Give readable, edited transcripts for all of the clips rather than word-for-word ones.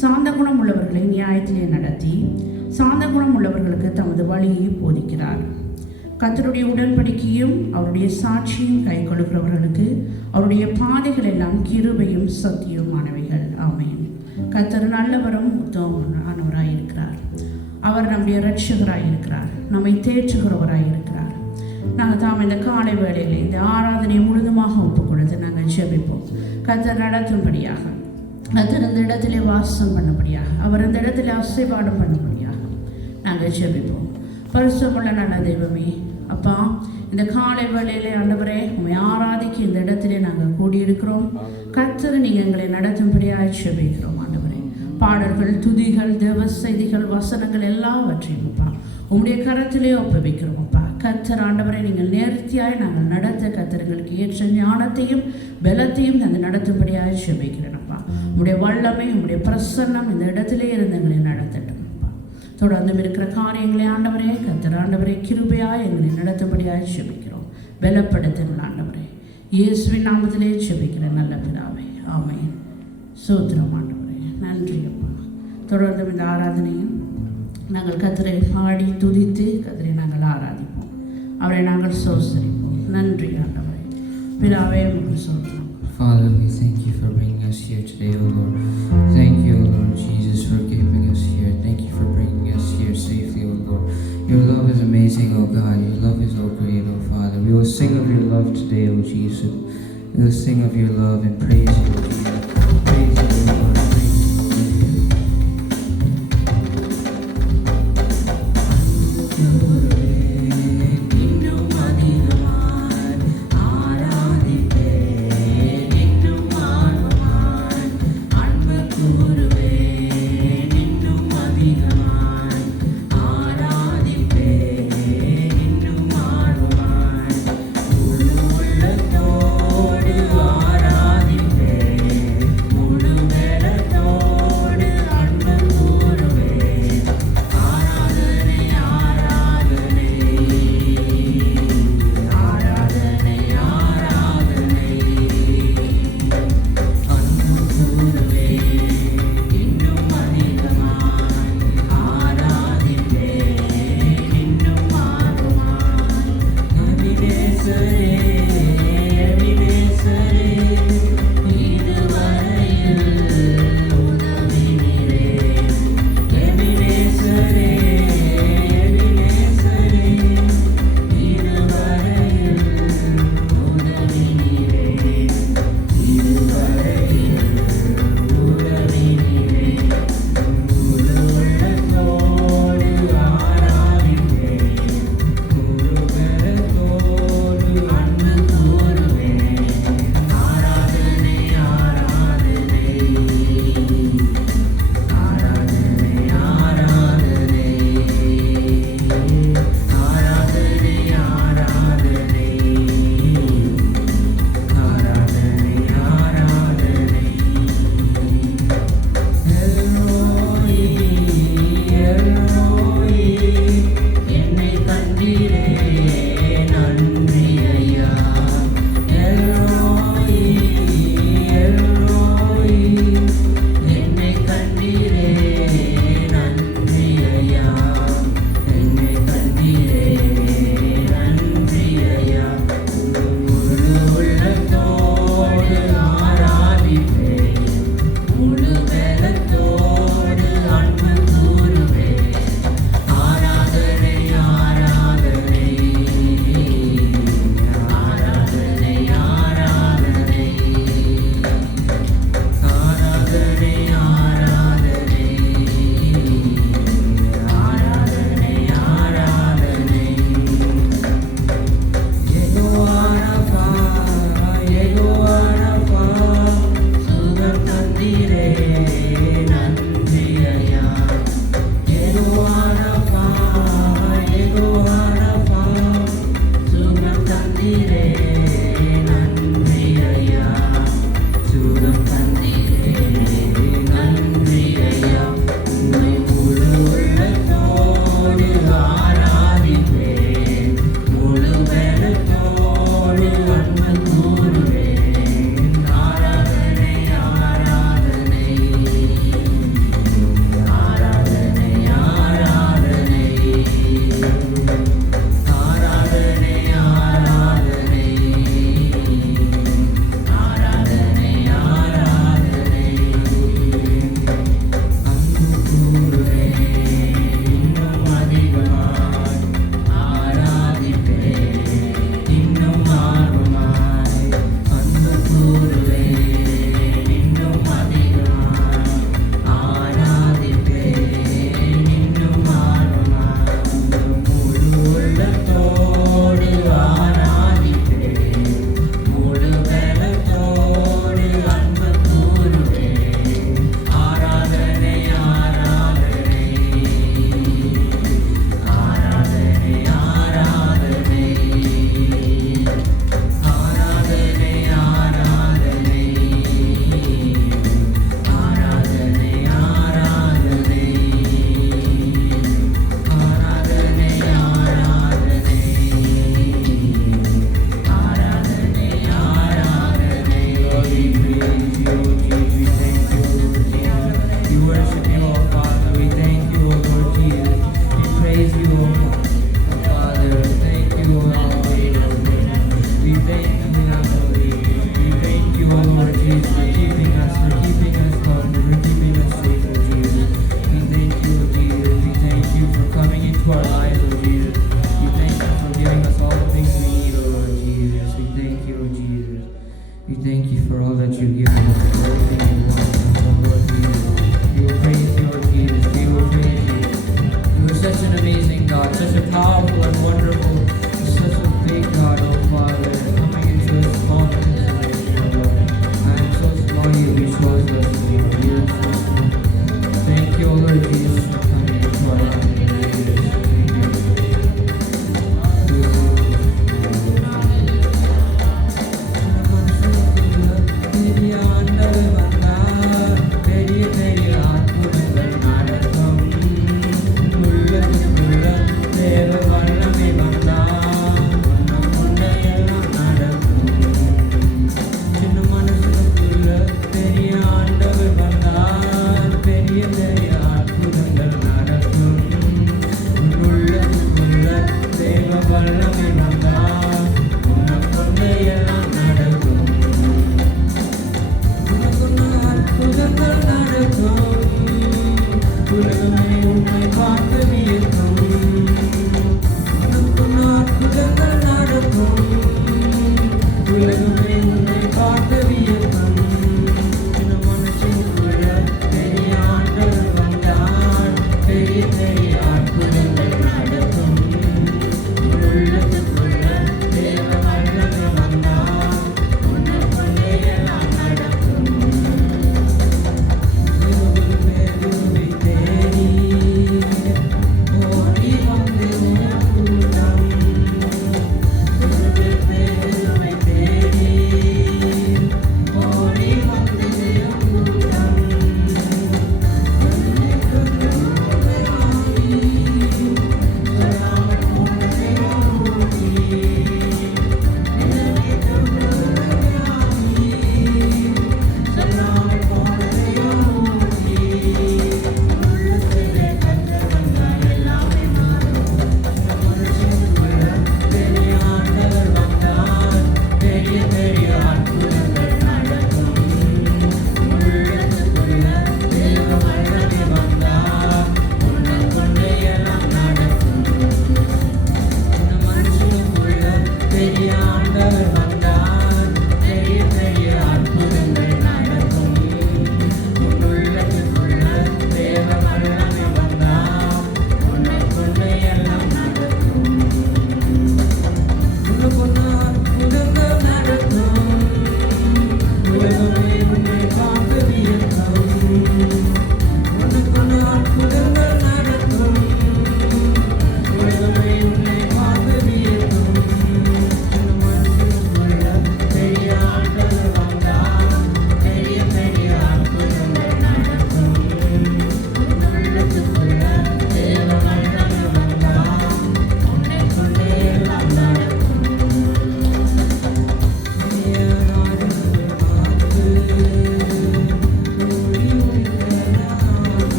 சாந்த குணம் உள்ளவர்களை நியாயத்திலே நடத்தி சாந்த குணம் உள்ளவர்களுக்கு தமது வழியை போதிக்கிறார். கர்த்தருடைய உடன்படிக்கையும் அவருடைய சாட்சியும் கை கொள்கிறவர்களுக்கு அவருடைய பாதைகள் எல்லாம் கிருபையும் சத்தியமானவைகள். ஆமென். கர்த்தர் நல்லவரும் உத்தமமானவராயிருக்கிறார். அவர் நம்முடைய இரட்சகராயிருக்கிறார், நம்மை தேற்றுகிறவராயிருக்கிறார். நாங்கள் தாம் இந்த காலை வேளையில் இந்த ஆராதனையை முழுதுமாக ஒப்புக் கொடுத்து நாங்கள் ஜெபிப்போம். கர்த்தர் நடத்தும்படியாக, கர்த்தர் இந்த இடத்திலே வாசம் பண்ணும்படியாக, அவர் இந்த இடத்திலே அசைபாடம் பண்ணும்படியாக நாங்கள் ஜெபிப்போம். பரிசுத்தமுள்ள நல்ல தெய்வமே, அப்பா, இந்த காலை வேளையிலே ஆண்டவரே உம்மை ஆராதிக்க இந்த இடத்திலே நாங்கள் கூடியிருக்கிறோம். கர்த்தர் நீங்கள் எங்களை நடத்தும்படியாக ஜெபிக்கிறோம். ஆண்டவரே, பாடல்கள், துதிகள், தேவ செய்திகள், வசனங்கள் எல்லாவற்றையும் அப்பா உங்களுடைய கரத்திலே ஒப்புவிக்கிறோம். அப்பா கர்த்தர் ஆண்டவரை நீங்கள் நேர்த்தியாய் நாங்கள் நடத்த கர்த்தர்களுக்கு ஏற்ற ஞானத்தையும் பலத்தையும் நாங்கள் நடத்தும்படியாக ஜெபிக்கிறேன். அப்பா உங்களுடைய வல்லமை, உங்களுடைய பிரசன்னம் இந்த இடத்திலே இருந்து எங்களை நடத்தட்டும். தொடர்ந்து இருக்கிற காரியங்களை ஆண்டவரே கர்த்தர் ஆண்டவரே கிருபையாய் எங்களை நடத்தும்படியாக ஜெபிக்கிறோம். பலப்படுத்துங்கள் ஆண்டவரே, இயேசுவின் நாமத்திலே ஜெபிக்கிற நல்ல பிதாவே, ஆமென். ஸ்தோத்திரம் ஆண்டவரே, நன்றி அப்பா. தொடர்ந்து இந்த ஆராதனையும் நாங்கள் கர்த்தரை பாடி துதித்து கர்த்தரை நாங்கள் ஆராதிப்போம், அவரை நாங்கள் சோசரிப்போம். நன்றி ஆண்டவரே, பிதாவே உங்களுக்கு ஸ்தோத்திரம். Father, we thank you for bringing us here today, O Lord. Thank you, O Lord Jesus, for keeping us here. Thank you for bringing us here safely, O Lord. Your love is amazing, O God. Your love is so great, O Father. We will sing of your love today, O Jesus. We will sing of your love and praise you, O Jesus. Praise you, O Lord. ஆராதிப்பே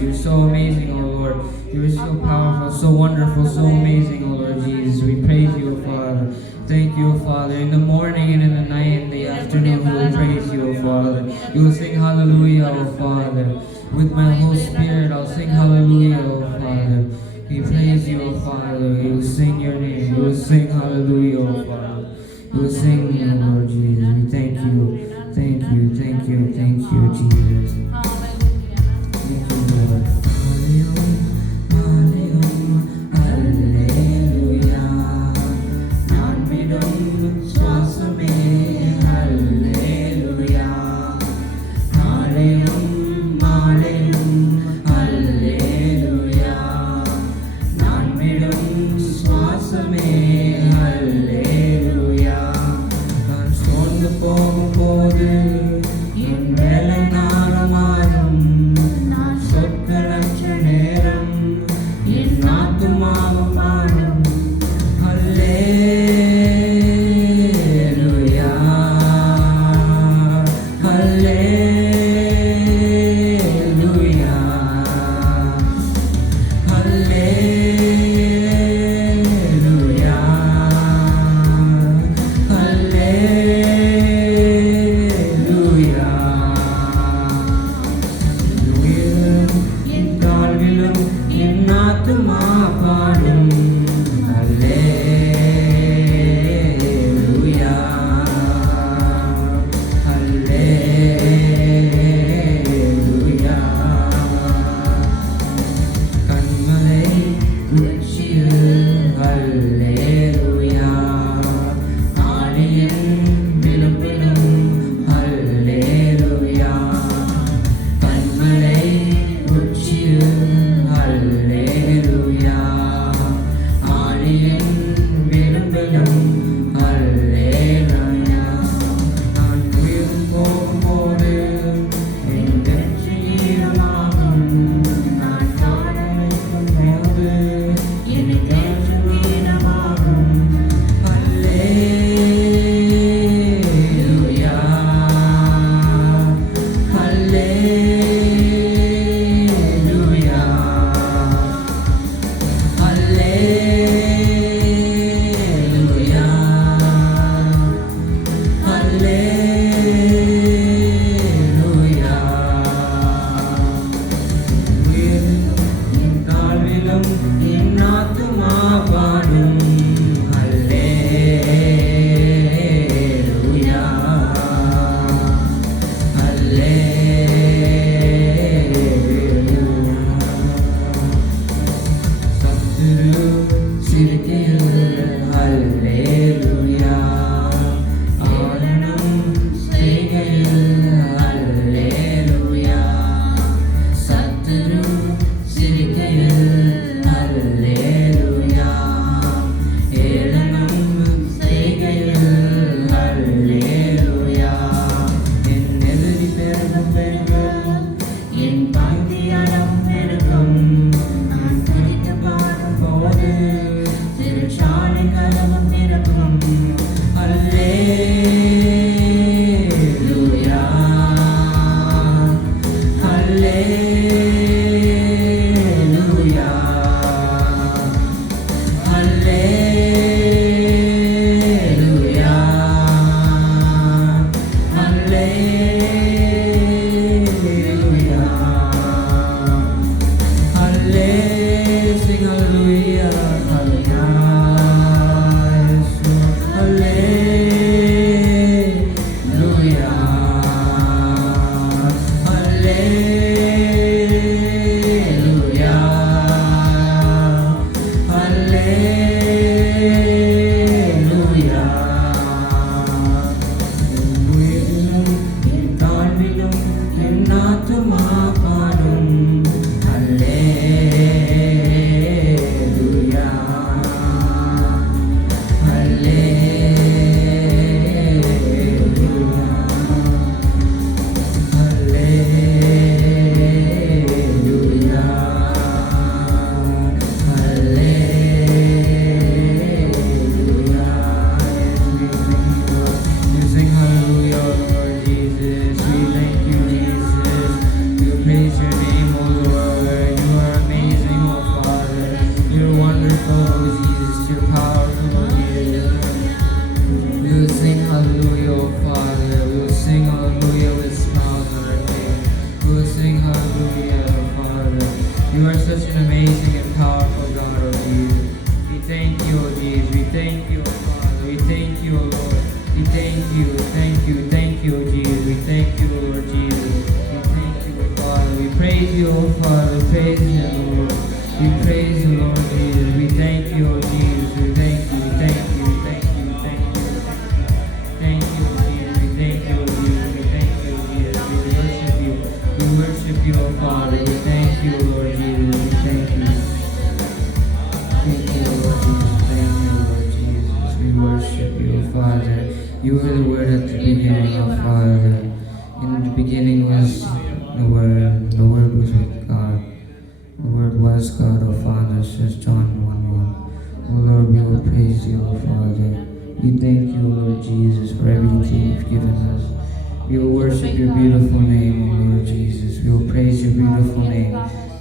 You're so amazing, O Lord. You're so powerful, so wonderful, so amazing, O Lord Jesus. We praise you, O Father. Thank you, O Father. In the morning and in the night and the afternoon, we will praise you, O Father. You will sing hallelujah, O Father. With my whole spirit, I'll sing hallelujah, O Father. We praise you, O Father. We will sing your name. We will sing hallelujah, O Father. We will sing you, Lord Jesus. We thank you. Thank you, thank you, thank you, Jesus. Thank you, Lord. Hallelujah, hallelujah. நான் விடும் சுவாசமே ஹல்லேலூயா. காலையும் மாலையும் ஹல்லேலூயா. நான் விடும் சுவாசமே ஹல்லேலூயா. நான் சோர்ந்து போகும்போது என் வேலை நாளமாறும். நான் சொற்களற்ற நேரம் என் ஆத்துமாவும் பாடும். ஹல்லேலூயா, ஹல்லேலூயா, ஹல்லேலூயா, ஹல்லேலூயா. உயிரும் என் தாழ்விலும் என் ஆத்துமா பாடும். ஹல்லேலூயா, ஹல்லேலூயா. கண்மலை உச்சியில் ஹல்லேலூயா. ஆழியின் விளிம்பிலும் ஹல்லேலூயா. கண்மலை உச்சியில் ஹல்லேலூயா. ஆழியின் விளிம்பிலும் ஹல்லேலூயா. நான் உயிர் போகும்போது என் வெற்றி ஈரமாகும். நான் காணலைக்கும் போது என் தேற்றம் ஈரமாகும். ஹல்லேலூயா, ஹல்லேலூயா, ஹல்லேலூயா, ஹல்லேலூயா. உயிரிலும் என் தாழ்விலும் என் ஆத்துமா பாடும். ஹல்லேலூயா, ஹல்லேலூயா. சத்துரு சிரிக்கையில் ஹல்லேலூயா. ஆளனும் செய்கையில் ஹல்லேலூயா. சத்துரு சிரிக்கையில் ஹல்லேலூயா. ஏளனம் செய்கையில் ஹல்லேலூயா. என் எதிரி பெருகும் பெருகும், என் பங்கியடம் பெருகும். நான் துதித்து பாடும்போது சிறைச்சாலை கதவு திறக்கும். ஹல்லேலூயா, ஹல்லேலூயா, ஹல்லேலூயா, ஹல்லேலூயா. Sing hallelujah, hallelujah, hallelujah, hallelujah. உயிரிலும் என் தாழ்விலும் என் ஆத்துமா பாடும். ஹல்லேலூயா, ஹல்லேலூயா, ஹல்லேலூயா, ஹல்லேலூயா. You sing hallelujah, Lord Jesus. We thank you, Jesus. We praise your name, O Lord. You are such an amazing and powerful God, oh Jesus. We thank you, oh Jesus. We thank you, oh Father. We thank you, oh Lord. We thank you, oh Jesus. We thank you, Lord Jesus. We thank you, oh Father. We praise you, oh Father. We praise you, Lord. We praise you, Lord Jesus. We thank you, oh Jesus. We thank you, we thank you, we thank you, we thank you. Thank you, oh Jesus. We thank you, oh Jesus. We thank you, oh Jesus. We worship you. We worship you, oh Father. We thank you, Lord Jesus. We thank you. Thank you, Lord Jesus. Thank you, Lord Jesus. We worship you, oh Father. You were the Word at the beginning, oh Father. In the beginning was the Word. The Word was with God. The Word was God, oh Father, says John 1:1. Oh Lord, we will praise you, oh Father. We thank you, Lord Jesus, for everything you've given us. We will worship your beautiful name, oh Lord Jesus. We will praise your beautiful name.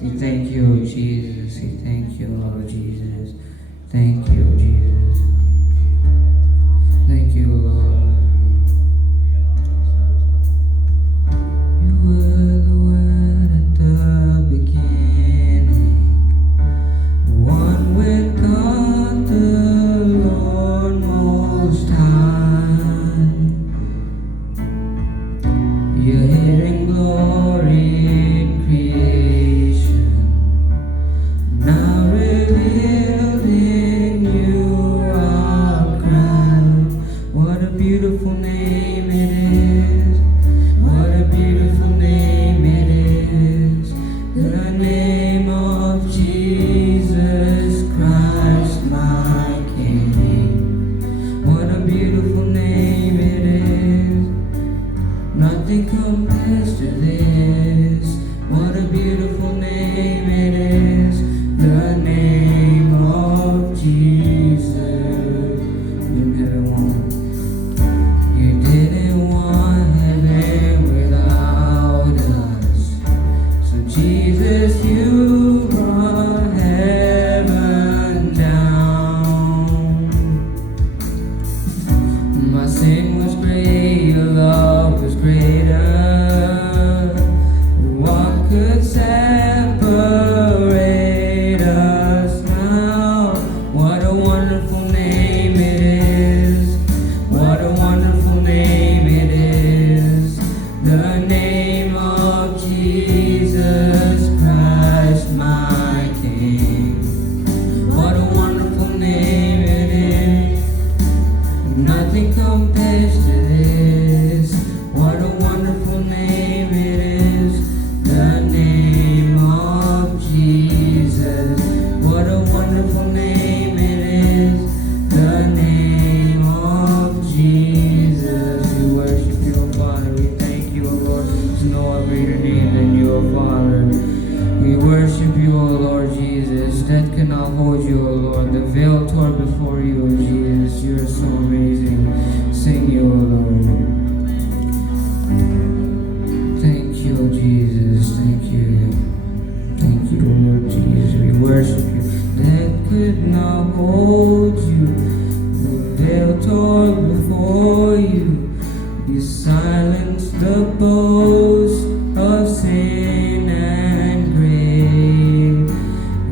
We thank you, oh Jesus. We thank you, Lord Jesus. Thank you, Jesus. Thank you, Lord. You were the Word at the beginning, one with God the Lord Most High. Your hidden glory in creation, now revealed in you are crowned. What a beautiful name it is. What a beautiful name it is. The name of Jesus Christ, my King. What a beautiful name it is. Nothing compares to this. What a beautiful name it is. The name of Jesus. You didn't want heaven without us. So Jesus, you brought heaven down. My sin was great, your love was greater. What could separate us now? What a wonderful name it is. What a wonderful name it is. The name of Jesus Christ, my King. What a wonderful name it is. Nothing compares to this. What a wonderful name it is. The name of Jesus. What a wonderful name it is. The name of Jesus. We worship you, oh Father. We thank you, oh Lord. There's no greater name than you, oh Father. We worship you, oh Lord Jesus. Death cannot hold you, oh Lord. The veil tore before you, oh Jesus. You are so amazing. Sing you, oh Lord. Thank you, oh Jesus. Thank you. Thank you, oh Lord Jesus. We worship you. Death could not hold you. The veil tore before you. You silenced the boast of sin and grave.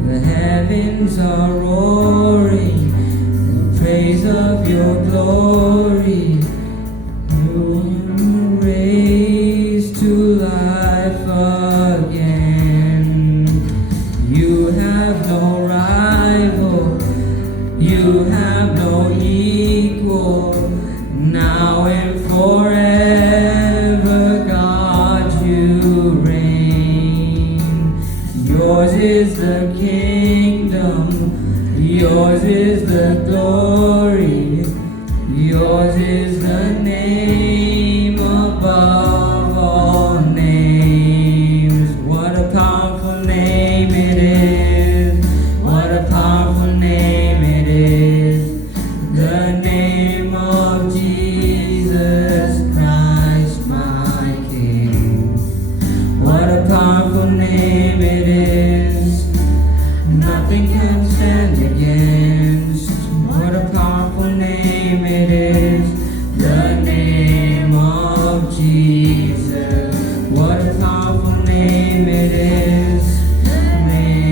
The heavens are roaring in praise of your glory. You were raised to life again. You have no rival. You have no equal. Now and forever, God, you reign. Yours is the kingdom. Yours is the glory. Yours is the name above all names. What a powerful name it is. What a powerful name it is. The name of Jesus Christ, my King. What a powerful name it is. Nothing can stand against. What a powerful name it is. The name of Jesus. What a powerful name it is. The name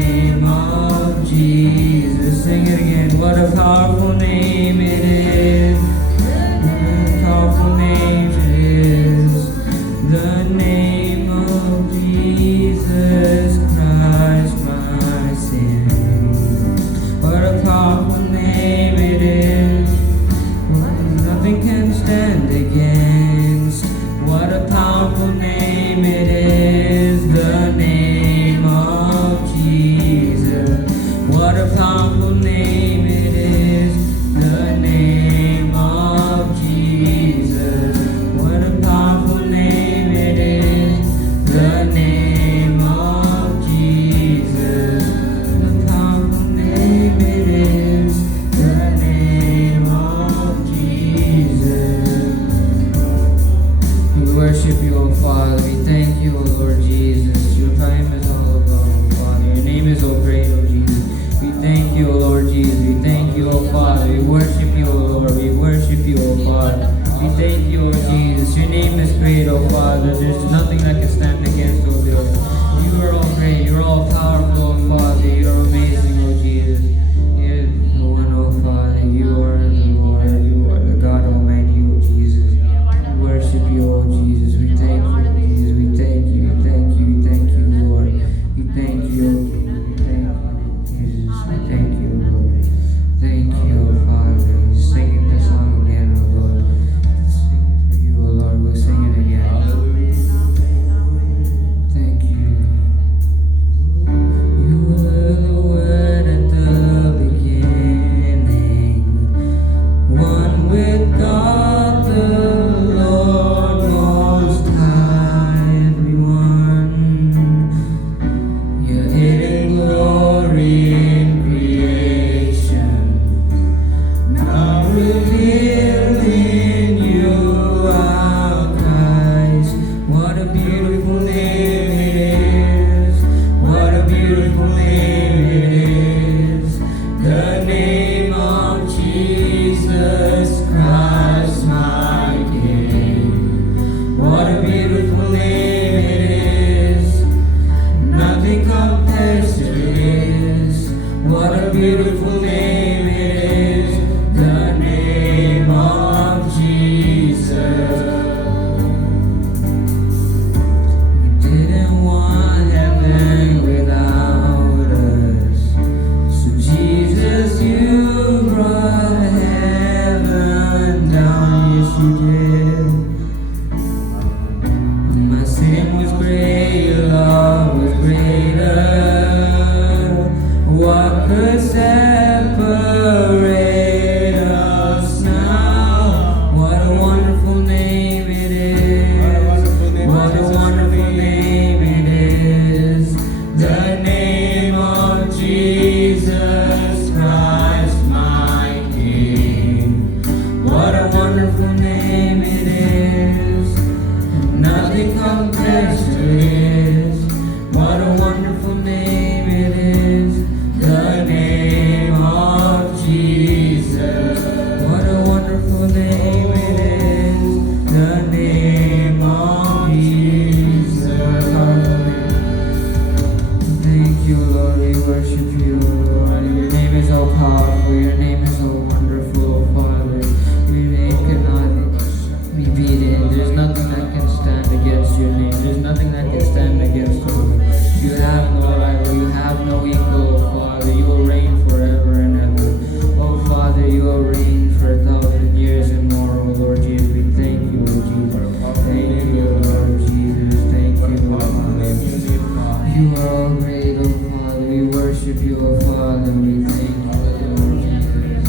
You are all great, oh Father. We worship you, oh Father. We thank you, Lord Jesus.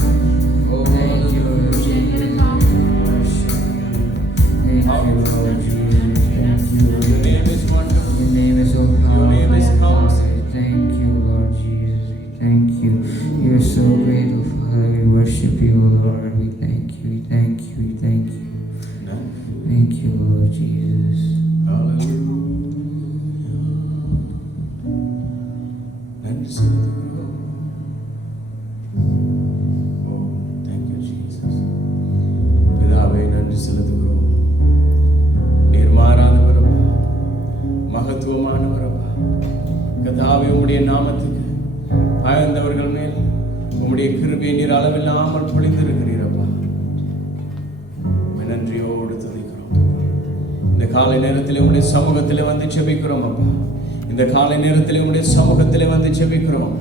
Thank you, Lord Jesus. Thank you, Lord Jesus. Thank you. Your name is wonderful. Your name is so powerful. Your name is counselor. Thank you, Lord Jesus. We thank you. You are so great, oh Father. We worship you, oh Lord. We thank you. We thank you. We thank you. Thank you, Lord Jesus. Hallelujah. நன்றி செலுத்துகிறோம். Oh, thank you, Jesus. பிதாவே, நன்றி செலுத்துகிறோம். நீர் மாறாதவரப்பா, மகத்துவமானவரப்பா. கர்த்தாவே, உம்முடைய நாமத்துக்கு பயந்தவர்கள் மேல் உம்முடைய கிருபையை நீர் அளவில்லாமல் பொழிந்திருக்கிறீரப்பா. நன்றியோடு துதிக்கிறோம். இந்த காலை நேரத்தில் உம்முடைய சமூகத்திலே வந்து ஜெபிக்கிறோம் அப்பா. இந்த காலை நேரத்தில் உம்முடைய சமூகத்திலே வந்து ஜெபிக்கிறோம்.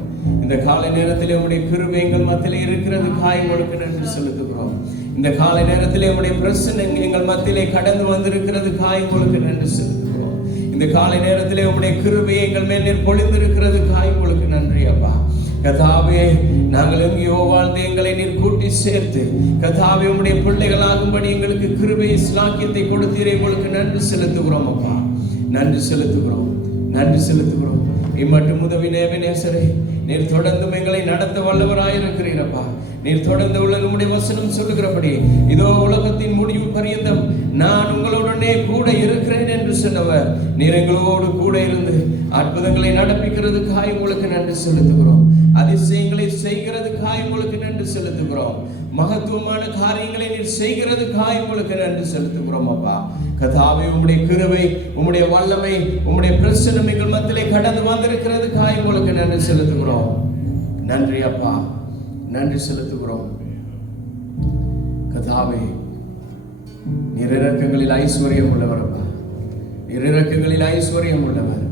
இந்த காலை நேரத்தில் உம்முடைய கிருபை எங்கள் மத்தியிலே இருக்கிறது காயங்களுக்கு நன்றி செலுத்துகிறோம். இந்த காலை நேரத்தில் உம்முடைய பிரசன்னம் எங்கள் மத்தியிலே கடந்து வந்திருக்கிறது காயங்களுக்கு நன்றி செலுத்துகிறோம். இந்த காலை நேரத்தில் உம்முடைய கிருபை எங்கள் மேல் நீர் பொழிந்திருக்கிறது காயங்களுக்கு நன்றி அப்பா. கர்த்தாவே, நாங்கள் எங்கேயோ வாழ்ந்து எங்களை நீர் கூட்டி சேர்த்து கர்த்தாவே உம்முடைய பிள்ளைகளாகும்படி எங்களுக்கு கிருபையை ஸ்லாக்கியத்தை கொடுத்தீரே, உங்களுக்கு நன்றி செலுத்துகிறோம் அப்பா. நன்றி செலுத்துகிறோம். நன்றி செலுத்துகிறோம். இம்மட்டும் உதவினேவே நேசரே, நீர் தொடர்ந்தும் எங்களை நடத்த வல்லவராயிருக்கிறீரப்பா. நீர் தொடர்ந்து உள்ள நம்முடைய வசனம் சொல்லுகிறபடி, இதோ உலகத்தின் முடிவு பரியந்தம் நான் உங்களுடனே கூட இருக்கிறேன் என்று சொன்னவர் நீர் எங்களோடு கூட இருந்து அற்புதங்களை நடப்பிக்கிறதுக்காய் உங்களுக்கு நன்றி செலுத்துகிறோம். அதிசயங்களை செய்கிறதுக்காய் உங்களுக்கு நன்றி செலுத்துகிறோம். மகத்துவமான காரியங்களை நீர் செய்கிறதுக்காய் உங்களுக்கு நன்றி செலுத்துகிறோம் அப்பா. கர்த்தாவே, உம்முடைய கிருபை, உம்முடைய வல்லமை, உம்முடைய பிரசன்னம் எங்கள் மத்தியிலே கடந்து வந்திருக்கிறதுக்காய் உங்களுக்கு நன்றி செலுத்துகிறோம். நன்றி அப்பா, நன்றி செலுத்துகிறோம். கர்த்தாவே, நீர் இரக்கங்களில் ஐஸ்வர்யம் உள்ளவர் அப்பா. நீர் இரக்கங்களில் ஐஸ்வர்யம் உள்ளவர்.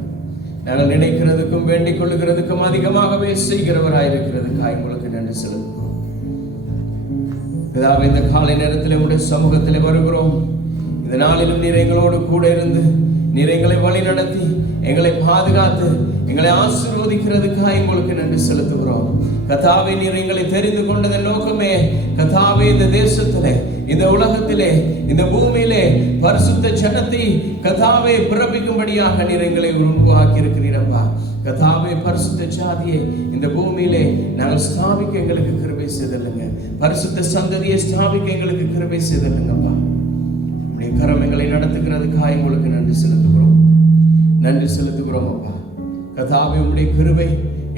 நாங்கள் நினைக்கிறதுக்கும் வேண்டிக் கொள்ளுகிறதுக்கும் அதிகமாகவே செய்கிறவராயிருக்கிறதுக்காய் உங்களுக்கு நன்றி செலுத்துகிறோம். பிதாவே, இந்த காலை நேரத்தில் உடைய சமூகத்தில் வருகிறோம். இந்த நாளிலும் நீர் எங்களோடு கூட இருந்து நீர் எங்களை வழி நடத்தி எங்களை பாதுகாத்து எங்களை ஆசீர்வதிக்கிறதுக்காக உங்களுக்கு நன்றி செலுத்துகிறோம். கர்த்தாவே, நீர் எங்களை தெரிந்து கொண்டதன் நோக்கமே கர்த்தாவே, இந்த தேசத்திலே, இந்த உலகத்திலே, இந்த பூமியிலே பரிசுத்த ஜனத்தை கர்த்தாவே பிறப்பிக்கும்படியாக நீர் எங்களை உருவாக்கி இருக்கிறீரப்பா. கர்த்தாவே, பரிசுத்த ஜாதியை இந்த பூமியிலே நாங்கள் ஸ்தாபிக்க எங்களுக்கு கிருபை செய்தல்லுங்க. பரிசுத்த சந்ததியை ஸ்தாபிக்க எங்களுக்கு கிருபை செய்தல்லுங்கப்பா. உடைய கரம் எங்களை நடத்துகிறதுக்காக உங்களுக்கு நன்றி செலுத்துகிறோம். நன்றி செலுத்துகிறோம் அப்பா. கர்த்தாவே, உடைய கிருபை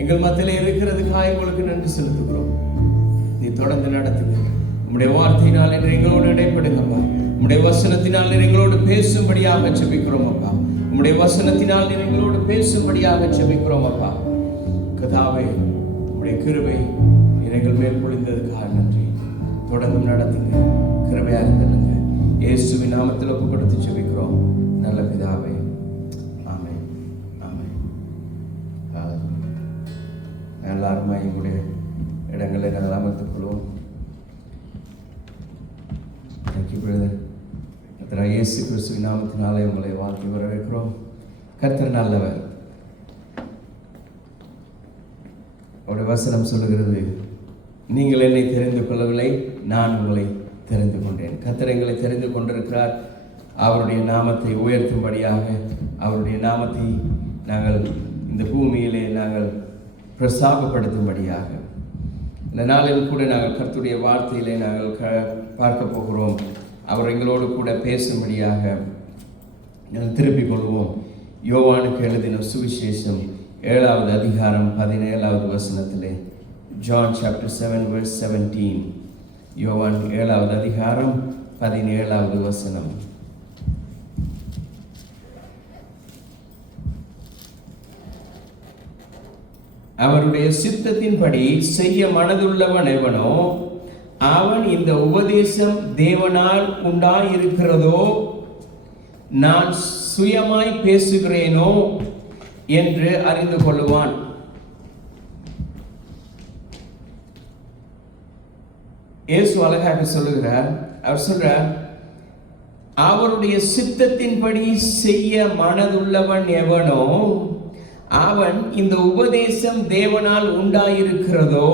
எங்கள் மத்தியிலே இருக்கிறதுக்காக உங்களுக்கு நன்றி செலுத்துகிறோம். நீ தொடர்ந்து நடத்துங்க. உம்முடைய வார்த்தையினால் எங்களோடு இடைப்படுங்கப்பா. உம்முடைய வசனத்தினால் எங்களோடு பேசும்படியாக ஜெபிக்கிறோம் அப்பா. உம்முடைய வசனத்தினால் எங்களோடு பேசும்படியாக ஜெபிக்கிறோம் அப்பா. கர்த்தாவே, உம்முடைய கிருபை எங்கள் மேல் பொழிந்ததுக்காக நன்றி. தொடர்ந்து நடத்துங்க, கிருபையாக இருந்துங்க. இயேசுவின் நாமத்தில் ஒப்பு கொடுத்து ஜெபிக்கிறோம் நல்ல பிதாவே. ஆமென், ஆமென். எல்லாருமே எங்களுடைய இடங்களை நாங்கள் அமர்த்துக் கொள்வோம். Thank you brother. கர்த்தர் இயேசு கிறிஸ்துவின் நாமத்தினாலே உங்களை வாழ்த்தி வரவேற்கிறோம். கர்த்தர் நல்லவர். அவருடைய வசனம் சொல்லுகிறது, நீங்கள் என்னை தெரிந்து கொள்ளவில்லை, நான் உங்களை தெரிந்து கொண்டேன். கர்த்தர் எங்களை தெரிந்து கொண்டிருக்கிறார். அவருடைய நாமத்தை உயர்த்தும்படியாக, அவருடைய நாமத்தை நாங்கள் இந்த பூமியிலே நாங்கள் பிரஸ்தாபப்படுத்தும்படியாக இந்த நாளில் கூட நாங்கள் கர்த்தருடைய வார்த்தையிலே நாங்கள் பார்க்க போகிறோம். அவர் எங்களோடு கூட பேசும்படியாக நாங்கள் திருப்பிக் கொள்வோம். யோவானுக்கு எழுதின சுவிசேஷம் 7வது அதிகாரம் 17வது வசனத்திலே, ஜான் சாப்டர் 7 verse 17. யோவான் 7வது அதிகாரம் 17வது வசனம். அவருடைய சித்தத்தின்படி செய்ய மனதுள்ளவன் எவனோ அவன் இந்த உபதேசம் தேவனால் உண்டாயிருக்கிறதோ நான் சுயமாய் பேசுகிறேனோ என்று அறிந்து கொள்ளுவான். இயேசு அழகாக சொல்லுகிறார். அவர் சொல்றார், அவருடைய சித்தத்தின்படி செய்ய மனதுள்ளவன் எவனோ அவன் இந்த உபதேசம் தேவனால் உண்டாயிருக்கிறதோ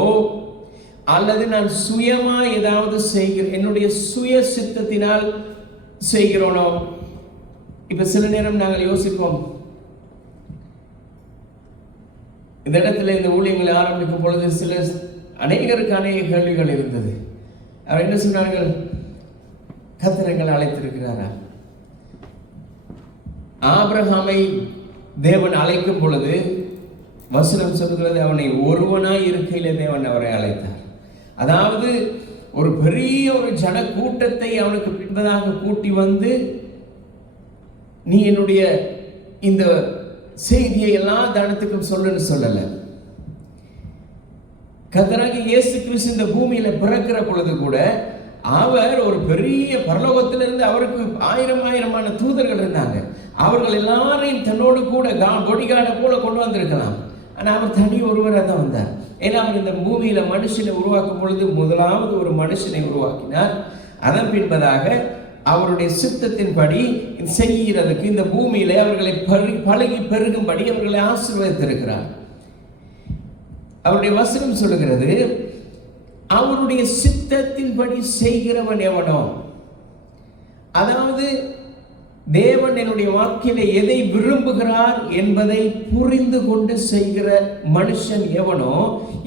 அல்லது நான் சுயமா ஏதாவது செய்கிறேன், என்னுடைய சுய சித்தத்தினால் செய்கிறோனோ. இப்ப சில நேரம் நாங்கள் யோசிப்போம், இந்த இடத்துல இந்த ஊழியங்களை ஆரம்பிக்கும் பொழுது அநேகருக்கு அநேக கேள்விகள் இருந்தது. அவர் என்ன சொன்னார்கள்? கர்த்தர் எங்களை அழைத்திருக்கிறாரா? ஆபிரகாமை தேவன் அழைக்கும் பொழுது வசனம் சொல்கிறது, அவனை ஒருவனாய் இருக்கையிலே தேவன் அவரை அழைத்தார். அதாவது ஒரு பெரிய ஒரு ஜன கூட்டத்தை அவனுக்கு பின்பதாக கூட்டி வந்து, நீ என்னுடைய இந்த செய்தியை எல்லா தனத்துக்கும் சொல்லுன்னு சொல்லல. கர்த்தராகிய இயேசு கிறிஸ்து இந்த பூமியில பிறக்கிற பொழுது கூட அவர் ஒரு பெரிய பரலோகத்திலிருந்து அவருக்கு ஆயிரமான தூதர்கள் இருந்தாங்க. அவர்கள் எல்லாரையும் தன்னோடு கூட பொடிகார்டை போல கொண்டு வந்திருக்கலாம். ஆனால் அவர் தனி ஒருவராக தான் வந்தார். ஏன்னா அவர் இந்த பூமியில மனுஷனை உருவாக்கும் பொழுது முதலாவது ஒரு மனுஷனை உருவாக்கினார். அதன் பின்பதாக அவருடைய சித்தத்தின்படி செய்கிறதுக்கு இந்த பூமியில அவர்களை பழகி பெருகும்படி அவர்களை ஆசீர்வதித்திருக்கிறார். அவருடைய வசனம் சொல்லுகிறது, அவருடைய சித்தத்தின்படி செய்கிறவன் எவனோ, அதாவது தேவன் என்னுடைய வாழ்க்கையில எதை விரும்புகிறார் என்பதை புரிந்து கொண்டு செய்கிற மனுஷன் எவனோ,